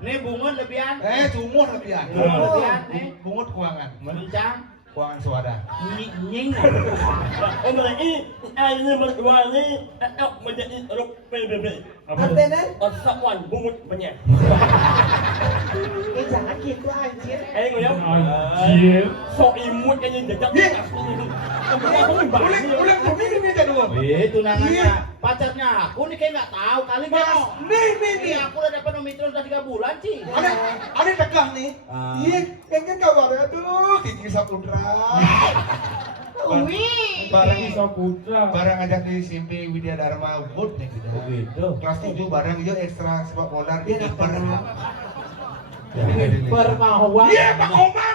Nih bungut lebihan. Cumuh lebihan. Bungut lebihan, nih. Bungut keuangan. Mencang. Keuangan suara. Nying. Om ini, ini berdua ini, tetap menjadi ruk PBB. Artinya? Osawan bungut banyak. Jangan gitu anjir. Ngoyong. Anjir. So imut kan yang jajak asli ini. Ulang ini aja dulu. Tunangannya pacarnya aku nih kayak nggak tahu kali guys. Nih. Aku udah dapat nomitron udah 3 bulan sih. Ada tegah nih. Iya, yang kabarnya tuh Kiki Saputra. Wih. Barang Saputra. barang ajak di Simpi Widya Dharma Wood nih gitu. Begitu. Kelas 7 barang hijau ekstra sepak bola di kiper. Permawan. Iya, Pak Omar.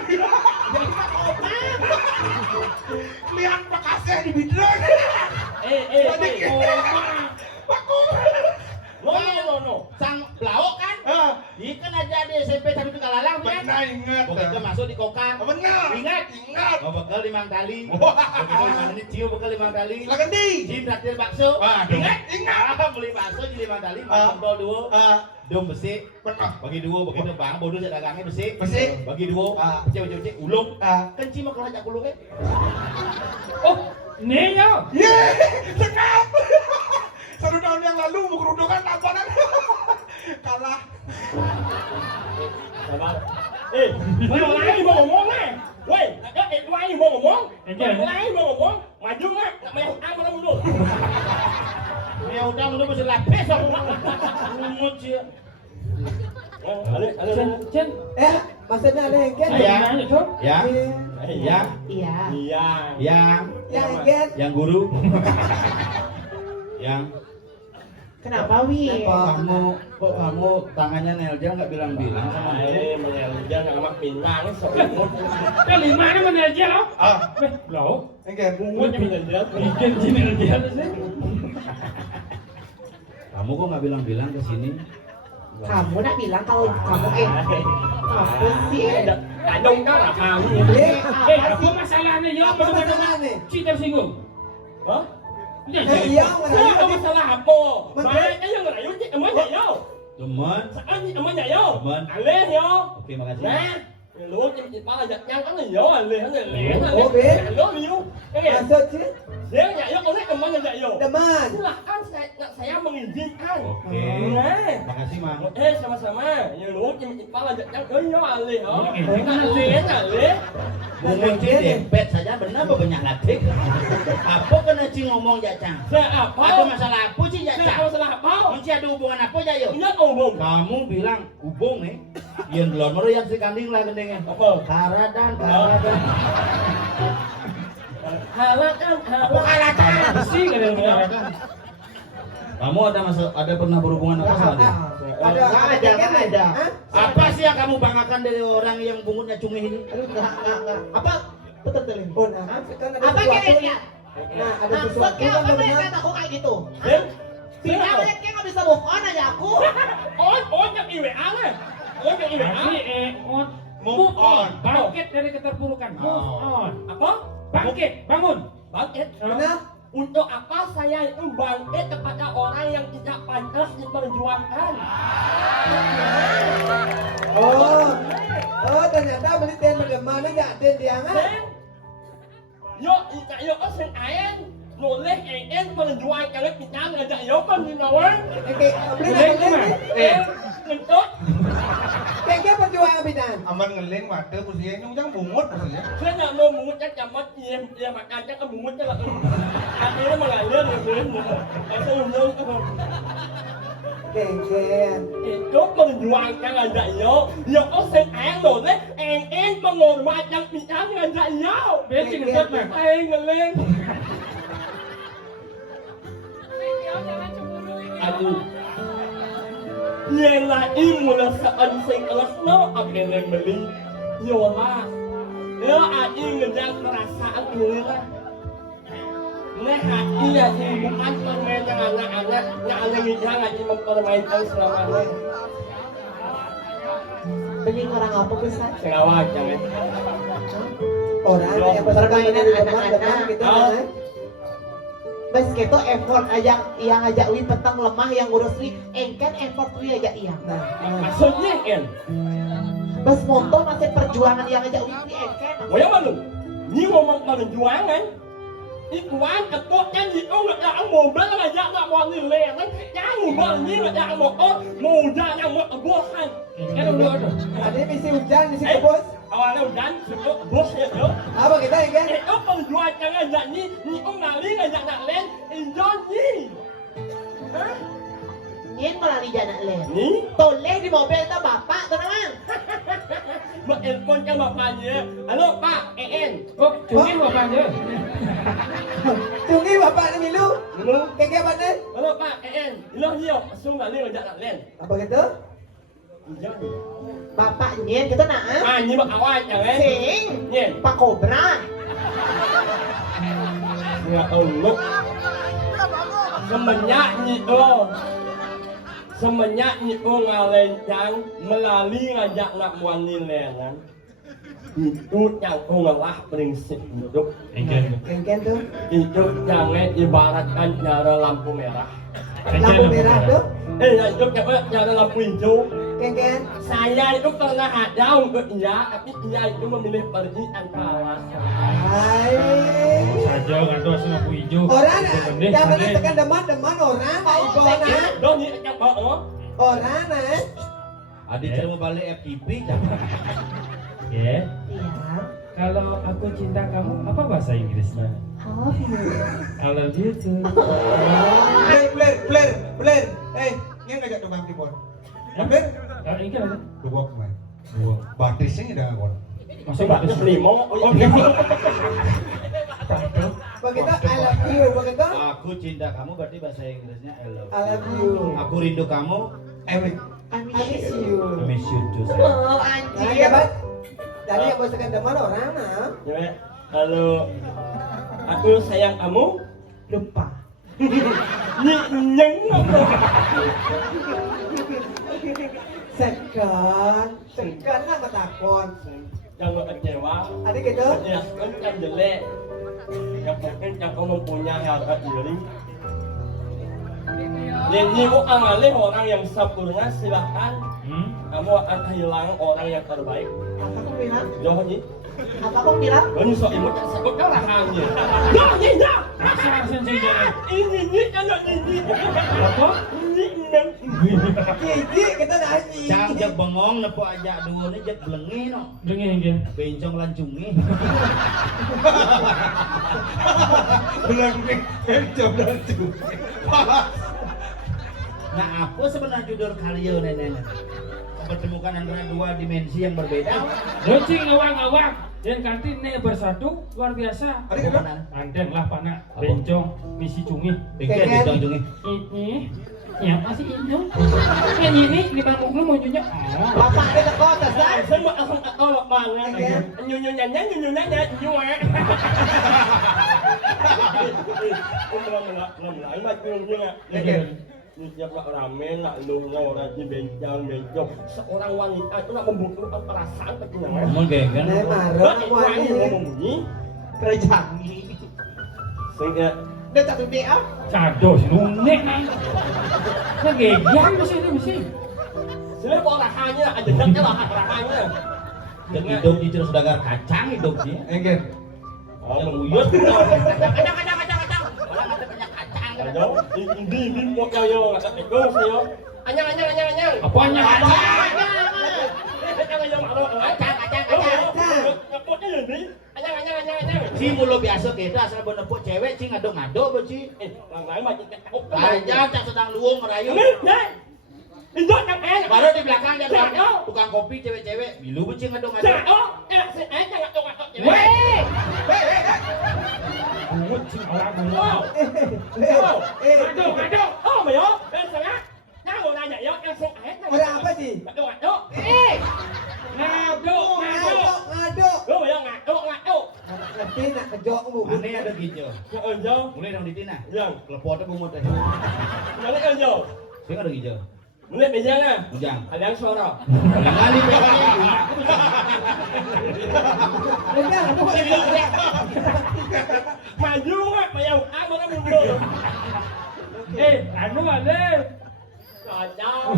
Lihat bekasnya di bidron. Pak Omar. No. Sang Blau kan? Dia kan aja di SMP tapi Kalalang kan? Benar ingat. Begitu masuk di kokang. Benar. Ingat. Oh, bekal 5 kali. Begitu mana nih cium bekal 5 kali. Silakan di. Jin traktir bakso. Ingat. Beli bakso jadi 5 kali. Makan dol dua. Dom besi. Pernah. Bagi dua begitu bang. Bodoh saya dagangnya besi. Besi. Bagi dua. Cewek ulung. Kenci mau kelajak ulung kan? Oh, nih ya. Sekap. 1 tahun yang lalu mau kerudukan tampanan. Kalah. Sabar. Mau lagi mau ngomong nih. Woi, lagi mau ngomong. Lagi mau ngomong. Maju nggak? Nggak mau utang mana mundur. Ya udah mundur bisa lapis aku. Mungut sih. Cen. Maksudnya ada yang kan? Ya. Iya. Yang kan? Yang guru. Yang Kenapa Wi? kok kamu tangannya Nelja nggak bilang-bilang sama dia? Menelja nggak lama pinang sok imut. Kali mana menelja lo? Blau. Enggak. Bungut yang menelja. Bikin sini dia sih. Kamu kok nggak bilang-bilang ke sini? Kamu nak bilang kalau kamu apa sih? Kadang kan apa nih? Apa masalahnya ya? Apa masalahnya? Si tersinggung. Hah? Iya, Saya masalah apa? Banyak yang ngerayu sih emangnya yo. Teman. Saan sih emangnya yo? Teman. Aleh yo. Oke, makasih. Nah, lu chỉ ba giật nhang có người yo aleh này lẻ. Ủa, biết. Lo liu. Cái này. Maksud sih? Dia nggak yo oleh emangnya nggak yo. Teman. Silahkan saya mengizinkan. Oke. Nah. Makasih, Mang. Sama-sama. Ya lu chỉ ba giật nhang có yo aleh ho. Aleh. Mungkin dempet saja benar apa banyak latih? Apa kena Ci ngomong Jacang? Saya apa? Ada masalah apa sih Saya Jacang? masalah apa? Masih ada hubungan apa aja yuk? Ingat umum. Kamu bilang hubung nih, yang belum meru yang si kanding lah gendengnya. Apa? Karadan. Halakan. Besi kan yang mengarahkan. Kamu ada pernah berhubungan apa sama dia? Ada. Apa sih yang kamu banggakan dari orang yang bungutnya cungih ini? Enggak. Apa? Betul. Oh, nah, kan ada Apa sesuatu. kira-kira? Nah, ada sesuatu Maksudnya yang apa benar. mereka aku kayak gitu? Tidak. Tidak mereka nggak bisa move on aja aku. On yang IWA lah. On yang IWA. on. Move on. Bangkit dari keterpurukan. Move on. Apa? Bangkit, bangun. Bangkit. Benar? Untuk apa saya itu bangkit kepada orang yang tidak pantas diperjuangkan? Oh, ternyata beli ten bagaimana nggak ten dia nggak? Sen, yuk sen ayen, noleh ayen perjuangkan kita ngajak yuk kan di lawan. Beli apa nih? Ngentut. Kayaknya perjuangan bidan. Aman ngeleng mata kursinya nyung bungut maksudnya. Saya nggak mau mengutip camat dia makannya kan mengutip lah. Akhirnya mengalir lebih. Saya belum Kengken. Itu menjuangkan aja yo. Yo có xin án rồi đấy. Em mà ngồi mà chẳng bị án aja yo. Bencing ngedet mah. Tay ngeleng. Aduh. Yang lain mula seensing alas no akan yang beli. Yola. Yo aing ngejak perasaan dulu lah. Nah, iya sih bukan permainan anak-anak yang anak jangan mempermainkan selamanya. Beli orang apa besar? Sengawak jangan. Orang yang permainan anak-anak gitu kan. Bes gitu effort aja yang aja wi petang lemah yang ngurus wi engken effort wi aja iya. Maksudnya kan? Bes motor masih perjuangan yang aja wi engken. Wah mana? Ni ngomong perjuangan. Ikuan ketoknya di orang yang mobil aja nak mau nilai kan? Yang mobil ni aja mau muda yang mau bosan. Kan udah ada. Ada misi hujan, misi kebos. Awalnya hujan, sebelum bos ya. Apa kita ya kan? Itu perjuangan aja ni orang ngali aja nak len, injon ni. Nyen malah di jalan len. Ni? Toleh di mobil itu bapak tuh namang. Telepon ke bapaknya. Halo Pak, En. Oh, cungin bapak dia. Tunggu bapak ni milu. Halo. Keke apa ni? Halo Pak, En. Iloh ni yo, asum nak len aja nak len. Apa gitu? Injon. Bapak nyen kita nak. Ah, ni bak awal jangan. Sing. Nyen. Pak Kobra. Ya Allah. Semenyak ni semenyak ni ngalencang melalui ngajak nak muani lenan. Itu yang ngalah prinsip hidup. Kengken tuh. Hidup jangan ibaratkan nyara lampu merah. Lampu merah tuh. Hidup jangan nyara lampu hijau. Kengken. Saya itu pernah ada untuk iya, tapi iya itu memilih pergi tanpa alasan. Hai. Saja kan tuh lampu hijau. Orang yang mana tekan deman orang tak ibu anak. Dong ni yang bawa. Orang nah. Adik cara mau balik FTP jangan. Ya. Iya. Kalau aku cinta kamu, apa bahasa Inggrisnya? Love you. I love you too. Blair. Ini ngajak teman keyboard. Blair. Ah, ini kan ada. Dua kemarin. Dua. Batisnya dah kon. Masuk Sebab batas lima. Begitu I love you. Begitu Aku cinta kamu berarti bahasa Inggrisnya I love I love you. you. Aku rindu kamu. Erik. I miss you. I miss you too. sayang. Oh anjir. Tadi yang bos tekan deman orang nah. Ya, halo. Aku sayang kamu. Lupa. Ni nyeng apa? Sekan lah ketakon. Jangan kecewa. Adik gitu. Menjelaskan kan jelek. Yang penting kamu mempunyai harga diri. Ini amalnya orang yang sempurna silahkan. Kamu akan kehilangan orang yang terbaik. Apa kau bilang? Jauh ni. Apa kau bilang? Ini so imut tak sebut kan rahangnya. Jauh ni dah. Ini kan ini. Apa? Ini neng. Gigi kita nyanyi. Cang jak bengong nepo ajak dua ni jak belengi no. Dengar ini. Bencong lancungi. Belengi. Coba tu. Nah apa sebenarnya judul karya nenek? Pertemukan antara dua dimensi yang berbeda. Lucing ngawang-ngawang. Dan kantinnya bersatu luar biasa. Adik kan? Andeng lah Pak Nak. Bencong, misi cungi. Pikir bencong cungi. Ini ya masih ini. Yang ini di panggung lu munculnya. Bapak ada teko atas dah. Semua aku tak tahu mana. Nyonya nyanyi. Mulai macam ni. Setiap nak ramen, nak lu orang di bencang. Seorang wanita itu nak membutuhkan perasaan kecintaan. Ngomong gengan. Nek marah Wanita wani. membunyi. Kerajaan. Sehingga Dia tak duduk ah. Cados nunek nang. Nah gegian mesti. sebenarnya kok rahanya ada dekatnya lah rahanya. Dan hidup di terus dagar kacang hidupnya. Enggen. Oh, menguyut. Kacang. Ayo, ini mau kaya nggak itu sih yo. Anyang. Apanya? Si mulu biasa kita asal benepuk cewek, si ngado-ngado beci. Lang lain macam Aja tak sedang luung merayu. Indot yang enak. Baru di belakang ada Jatuh. tukang kopi cewek-cewek. Bilu becing ngadong-ngadong. Jatuh. Enak sih, jangan ngadong-ngadong cewek. Weh. Bungut sing orang bungut. Oh, Aduh. oh, mày ơi, bên sáng á, ngồi nanya ya, yang sing Ada apa sih? ngaduk. Ngaduk. Ngaduk. Lu mày ngaduk. Ngerti nak kejok bu. Ane ada gitu. Yo. Mulai dong di tina. Yang, Kelepotnya bungut teh. balik yo. Sing ada gitu. Mulai bây na. Ujang. Ada yang suara. Kali pokoknya. Enggak, aku mau Maju á, mày yêu ai mà nó mừng được. Anu ale. Trời ơi.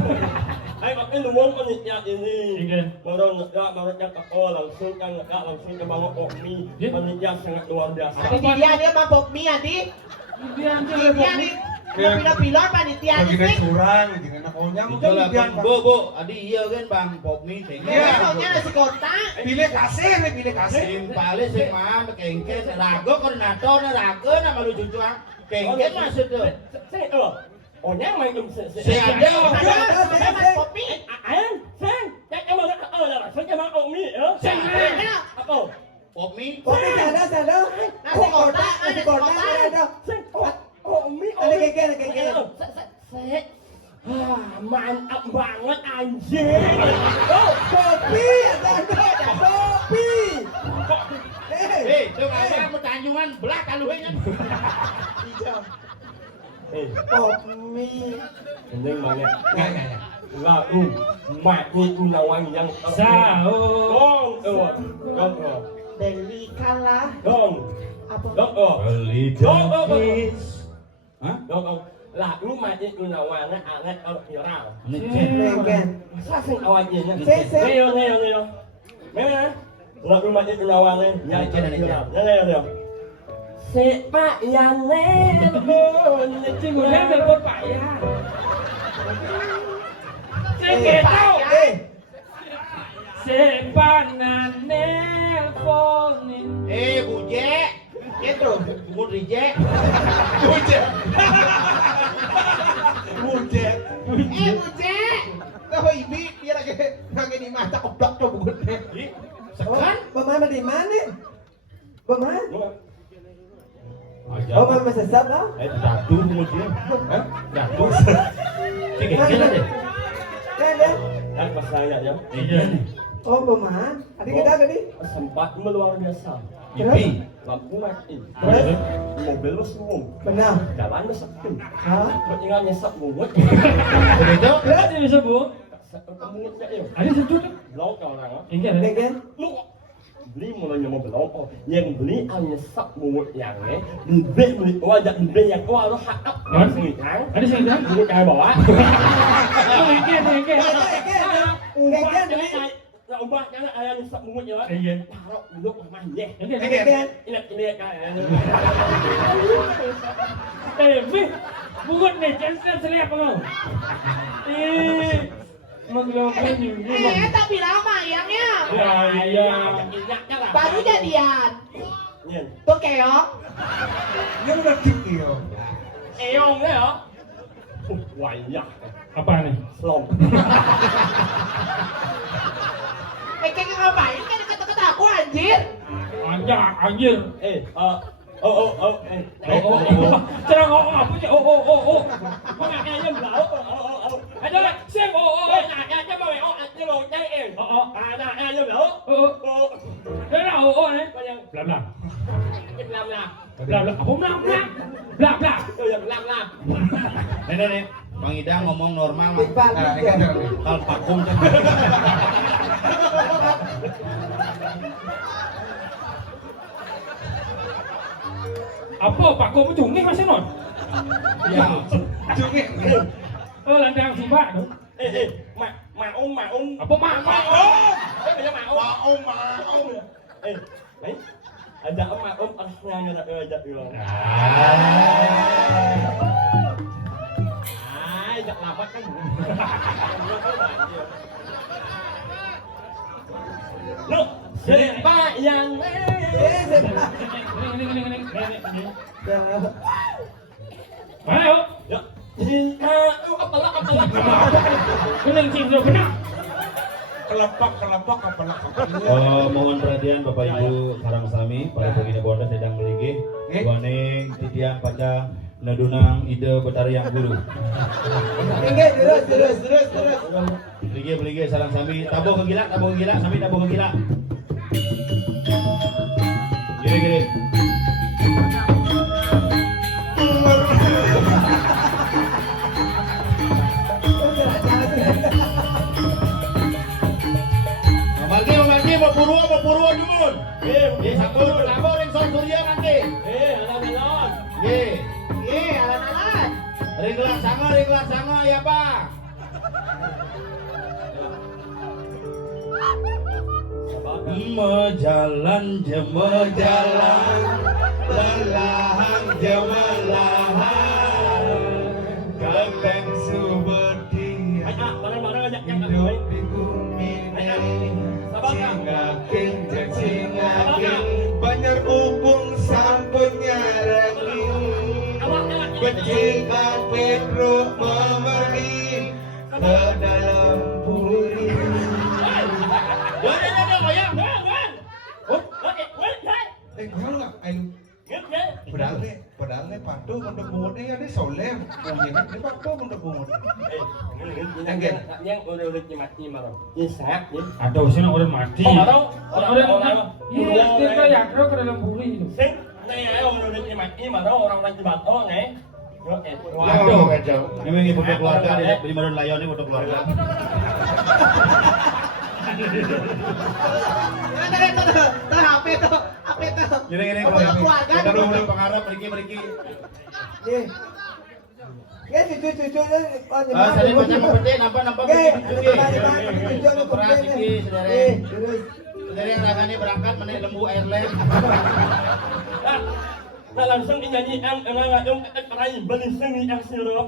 Ai mặc cái đồ môn con nhịn nhạt gì gì. Iya. Baru nak oh langsung kan langsung ke bawah Okmi. Panitia sangat luar biasa. Panitia dia mabok mie adi. Dia Panitia di pilot panitia di sih. curang, jangan nak konyang. Itulah bang, bu, adi iya kan bang, popmi sing. Pokoknya nasi kotak. Pilih kasih. Sing paling sing mana kengkes, rago koordinator, rago nama lu cucuan. Kengkes masuk tuh. Ồ nhá mày đừng Si ada. Mabok mie. anh sang cho mà là sao cho mà ông mi nữa Sang mana? apa Popmi. Kopi sada. Nasi kotak, Nasi kotak ada. sang ông mi Ada keke. saya mantap banget anjing Kopi ada kopi. Hei, tuh apa mau tanjungan belah kaluhnya. Kopi. ini mana là mạc như là quan dân Sao? con Belikan lah. con Apa? Hah? con là lúc mà như là quan nó nó ở phía nào Keke. sao sinh awal gì nhá Saya. neo mấy á là lúc mà như là quan lên dài trên này neo sepak yang nebun Cinggu dia telepon Pak ya. Saya nggak tahu. Sepanan nelponin. Buje. Itu, bungut reject. Buje. Buje. Tahu ibi dia lagi di mata keblok tuh bungutnya. Sekan? Bagaimana di mana? Bagaimana? Oh, mama sesat lah. Jatuh bungutnya. Hah? Jatuh. Si kengkes deh. Kan? kan pas saya ya Iya nih. Oh, bagaimana? Adik kita tadi. sempat luar biasa Ipi. lampu mati Terus? mobil lu semua Benar. jalan lu sepi Hah? tinggal nyesek bungut Begitu? Berarti bisa bu. bungutnya ya Ada satu tuh. belum orang Ini ada. Keke. lu beli mulanya mau belum yang beli al nyesek bungut yang beli wajah beli yang kau harus hakap sini kan Ada sih kan? beli kayak bawa Oh, ini. ubah jadi là ubah karena ayah nyesek bungut ya Iya. taruh duduk rumah ya Ini. Keke. ini kayak Vi, bukan nih, jangan selip kau. Menggelapkan juga. Tapi lama ayamnya. Ya. Baru jadian. nhìn Tuh keok. Dia udah tinggi yo. eong đấy hả quậy nhá Apa nih? slom Kayak ngapain kan kata-kata aku anjir. Anjir. Cerang apa sih? có ngạc nghe nhầm lẩu Ada lah, siang. ngạc nghe nhầm mày nhầm lẩu đây em ngạc nghe nhầm lẩu Đó là này. có nhân Bla. nhầm làm là Không làm. Bla. nhầm làm là Nih. Bang Idang ngomong normal mah. Iqbal. Nah, ini kan nih. Kal pakum kan. Apa Pak Ko cumi masih non? Ya. Cumi. Landang si Pak dong. mà ông Apa mak? bây giờ mà ông Mau. đấy ada mà ông ăn ngang rồi ada rồi giật làm bắt cái Look, sepak yang Ayo. Cinta, apa lah Kening sing lo benar. Kelepak kepala. Mohon perhatian Bapak Ibu sareng sami para begini bonda sedang melinggih waning titian paca nedunang ide betari yang guru. Oke, terus. Melinggih sareng sami tabuh ke gila sami tabuh ke gila. Gini. Margi mau purwo jumun. Sabun ring son surya nanti. Alam-alam. Alan-alan. Ring sanga ya Pak. Mejalan lelahang jemelahan kepeng subeti Barang-barang ajak yang hidup di bumi cingaking banyak upung sampurnya rangi becikan Pedro memergi ke dalam puri. Kalau nggak, ayo. Padahal patu untuk bungutnya ada soleh, bungutnya di patu untuk bungut. Yang udah mati marah. Isak, Aduh, sini orang mati. Orang. Iya, kita ya ke dalam buri itu. Sing, saya udah mati marah orang Bato nih. Waduh, memang ini foto keluarga di Madon Layon ini foto keluarga. HP tuh. Gini, Foto keluarga kita dong. dulu pengarap Riki. Nih. Ya cucu Tadi macam apa nampak cuci. Operasi Operasi Saudara yang ragani berangkat menit lembu airline. Nah langsung dinyanyikan yang terakhir beliseng yang sirup.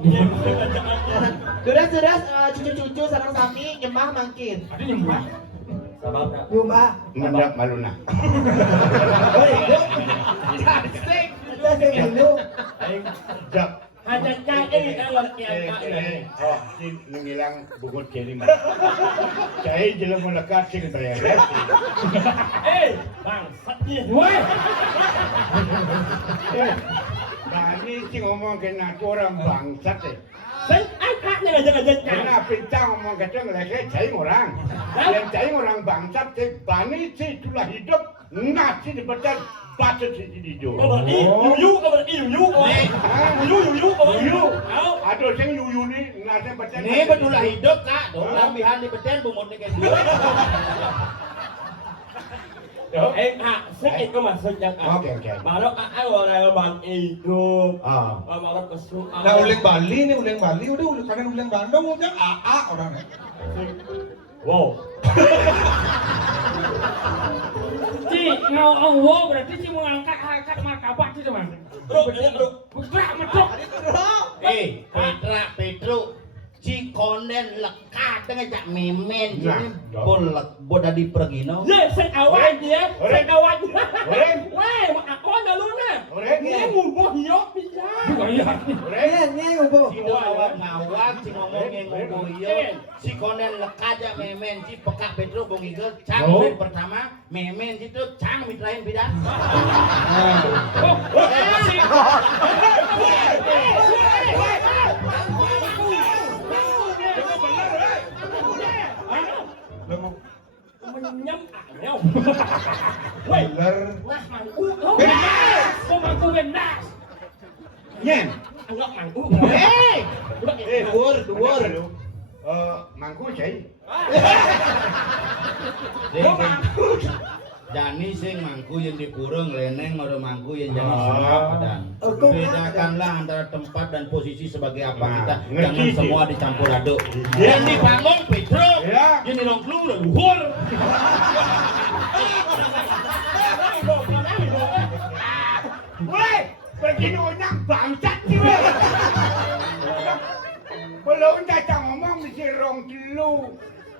Sudah cucu-cucu sarang sami nyembah mangkin. Ada nyembah. Sabab. Nyembah. Mendak maluna. Jak. Hanya cai yang Oh, si ngilang bungut kiri mah. Cai jelas melekat sih beres. bangsatnya. Woi, Nah ini sih ngomong kena orang bangsat deh. Sing angkatnya ngajak-ngajak. Karena pincang ngomong kata ngelaknya cai orang. Yang cai orang bangsat deh. Bani sih itulah hidup ngasih di betul batu sih di hidung. Yuyu. Aduh, sing yuyu ni ngasih betul. Ini betul hidup Kak, dong lambihan di beten bumutnya kayak gitu. Sing itu maksudnya. Oke. Baru orang bang itu. Baru kesu. Nah, uling Bali udah karena uling Bandung udah AA orangnya. Wow. Ci ngau berarti Ci mengangkat harkat martabat itu teman. Putra medok. Petro Cikonen lekat dengan cak memen jadi bolak boda di pergino. Ye, sing awan dia. Orang. Weh, aku ada lu na. Orang. Ini ngubah hiop bisa. Si awak ngawak, si ngomongnya ngomoyo, si konen lekat cak memen, si pekak Petro bongigel, cang pertama, memen itu cang mitrain bida. Menyam anyau. Beler. Wah, mangku. Kok mangku benas? Nyen. Anggap mangku. Dhuwur. Mangku cai. Jani sing mangku yang dipurung leneng atau mangku yang jadi sunap dan bedakanlah antara tempat dan posisi sebagai apa kita jangan semua dicampur aduk. Yang dibangun Petro, yang dirongklu udah luhur. Weh, pergi nonyang bangsat sih weh. Belum cacang ngomong mesti rong dulu.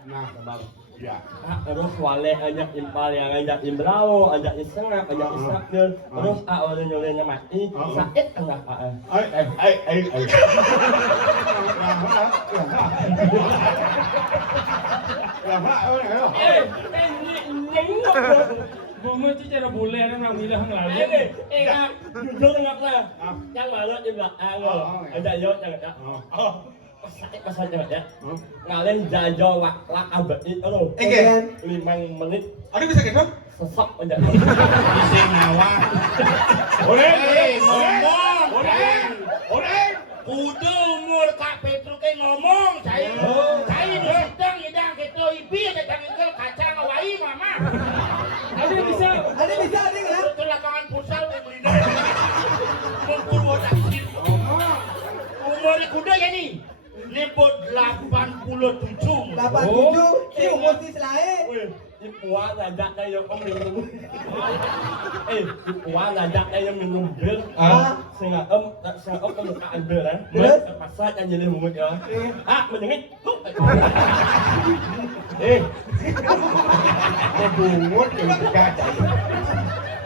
Nah, bang. Ya. Terus wale ajak impal yang ajak imbrao, ajak isengap, ajak isakir. Terus orang nyolenya mati, sakit enggak? Ai. Bunga itu cara boleh kan orang bilang lalu. Jujur dengar lah. Yang malu di belakang lo. Ada yot yang ada. Sakit pasal jangan ya. Ngalen jajo lak abad itu lo. Ken 5 menit Ada bisa gitu? sesok aja. Bisa ngawang. Orang. Kudu umur Kak Petru kayak ngomong saya. Saya di sedang hidang gitu ibi ada jangan kacang ngawai mama. Ada bisa. ada kan Itu lapangan futsal yang beli dari. Mungkin wadah kecil. Umur kuda ya nih. Nebot 87. 87 si umur si selain Wih, di puan ngajak dia yang minum. Di puan ngajak dia yang minum bir. Sehingga kemukaan bir kan. Terus? Pasal yang jadi mumut ya. Menyengit. Ngebungut yang gajah.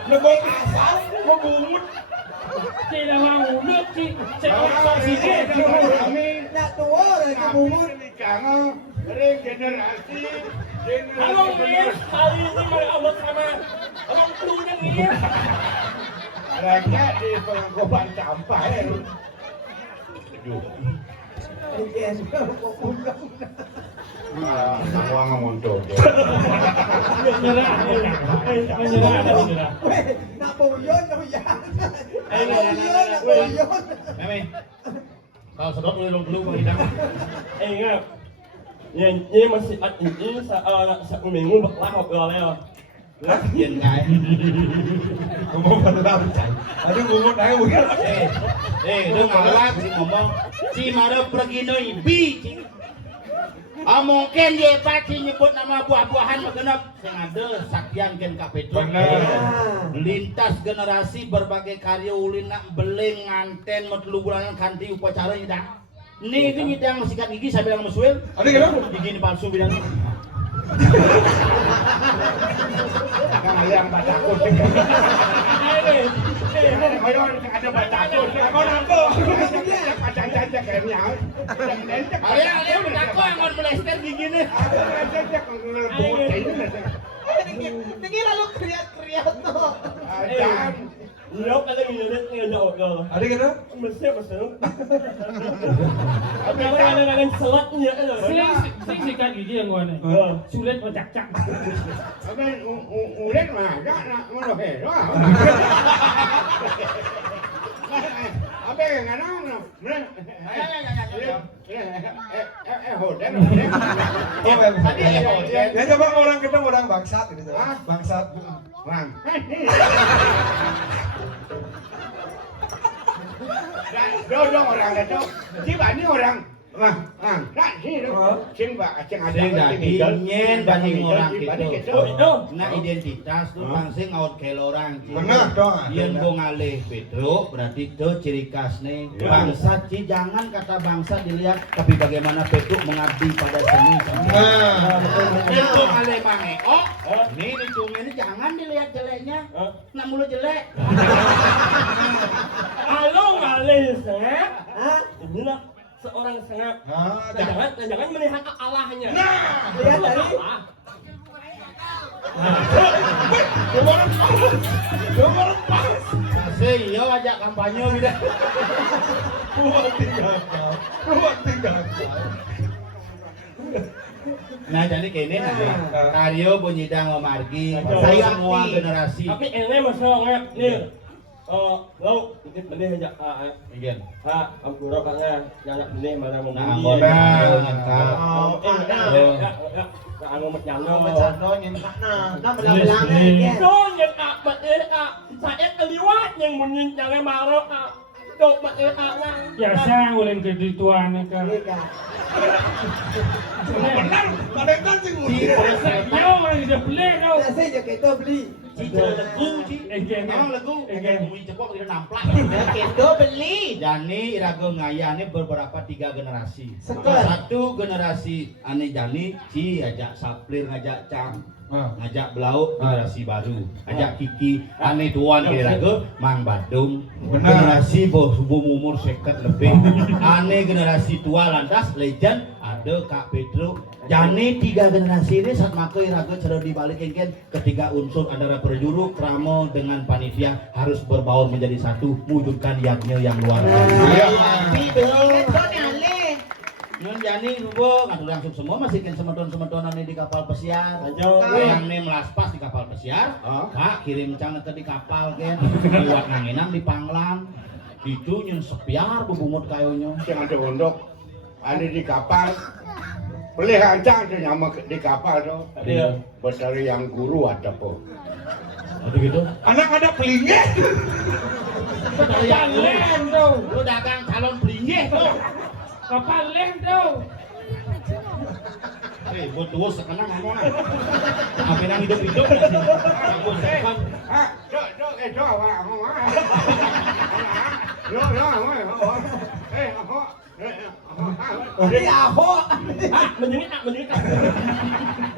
Nebong asal, ngebungut. Tidak mau udah sih. Saya sikit. nak tua orang kebungut Regenerasi. Abang Mir, kali ini mau abang sama abang tuanya Mir. Raja di pengangkutan sampah ya. Ken Semua ngontot. Menyerah. weh nak puyon Mami. Kalau sedot dulu Bang Idang. Ingat, ini masih ini satu minggu berlahap ya. Yen kae. Ngomong pada dalam. Ada bungut aja mungkin. Itu ngalah si ngomong. Si mara pergi no ibi. Mungkin dia pasti nyebut nama buah-buahan genep sing ada saktian ken Kak Petru. Lintas generasi berbagai karya ulin nak beling nganten metelu bulanan kanti upacara nyidang. Nih ini nyidang sikat gigi sampai yang mesuil. Ada gitu? Gigi ini palsu bidang. Kan ada yang baca kursi. Ayo ada baca kursi. Kau nampu. Baca-baca kayaknya. Ale aku angon melester gigi nih. Baca-baca ngelebut ini. Tinggi lalu kriat tuh Jangan. Lo ada minyak nggak jauh lo. Ada gitu? Mesti apa Apa yang selatnya kan? Sing sikat gigi yang gua nih. Sulit macak-cak. Apa ulen mah enggak nak ngono he. Apa yang nganang? Hoden. Ya coba orang ketemu orang bangsat gitu. Bangsat. Bang. Dodong orang itu. Cibani orang. Bang, kan sih lo. Cing ada Sing dadi nyen banding orang gitu. Itu. Nah identitas tuh pangsing out kelo orang. Benar dong. Yen go ngalih Petro berarti itu ciri khas nih. Bangsa Ci jangan kata bangsa dilihat tapi bagaimana Petro mengabdi pada seni. Yen go ngalih Mange. Oh, nih cuma ini jangan dilihat jeleknya. Nak mulut jelek. Halo ngalih sengap. Hah? Inilah seorang sengap. Jangan. Jangan melihat Allahnya. lihat dari Kasih iya ajak kampanye bida. Ruang tinggal. Nah jadi kene karyo bunyidang Omargi. Saya semua generasi. Tapi ini masalah nih. Lo titip benih aja. Iya. Ampura katnya jalan benih mana mau Nah, beli. Anu Ano macano. macano nyempakna na belang-belangnya Ken So yang saya keliwat yang munyin jangan marah dok makanya. Biasa ulen kedituan kan. iya kan Benar. Pada kan sih. Yo orang udah beli kau. biasa aja kita beli Cicil legu ci. Engke. Legu. Engke. Mui cepok tidak namplak. Nah, gitu beli. Jani irago ngayane beberapa 3 generasi. Sekar. Satu generasi ane Jani ci ajak saplir ngajak cang. Ngajak belau generasi baru. Ajak Kiki ane tuan irago Mang Badung. Generasi bos umur 50 lebih. Ane generasi tua lantas legend ada Kak Pedro. Jani 3 generasi ini saat maka irago cerita dibalik engken ketiga unsur antara perjuru, kramo dengan panitia harus berbaur menjadi satu mewujudkan yagnya yang luar biasa. Iya. Tapi beli kan ale. Nyun Jani nubo ngadu langsung semua masih kan semeton-semetonan di kapal pesiar. Ajo. Yang nih melaspas di kapal pesiar. Kak kirim cang di kapal kan. Buat nanginan di Panglang. Itu nyun sepiar bubungut kayunya. Yang ada ondok, ada di kapal. Boleh aja ada nyama di kapal tuh. Iya. Besar yang guru ada po. Ada gitu. Anak ada pelingnya. Kapal lem tuh. Lu dagang calon pelinggih tuh. Kapal lem tuh. Buat tuh sekarang ngomong. Apa yang hidup-hidup ya sih? Aku sekan. Itu apa? Ini aho. Menjengik.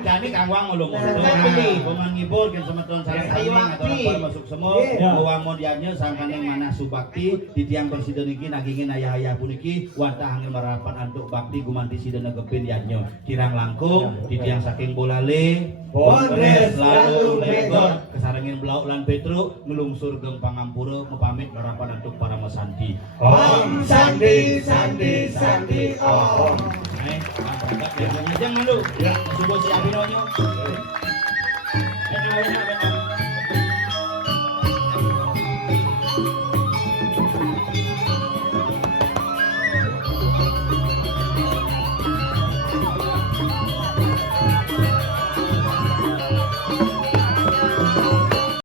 Jadi Kang Wang ngulung Nah, beli. Kuman ngibur kan semeton sareng Ayo, kami atau Bakti. apa masuk semua. Iya. Uang modiannya sangkaneng mana subakti di tiang presiden iki nagingin ayah-ayah puniki wantah angin marapan antuk bakti gumanti sidana gepin yanyo. Kirang langkung di tiang saking bolale. Bondres lalu lalu legor kesarengin belau lan Petru ngelungsur geng pangampura mepamit marapan antuk para mesanti. Om Sandi, Sandi, Sandi, Om. Jangan dulu. Ya, subuh si Abinonyo. Enak.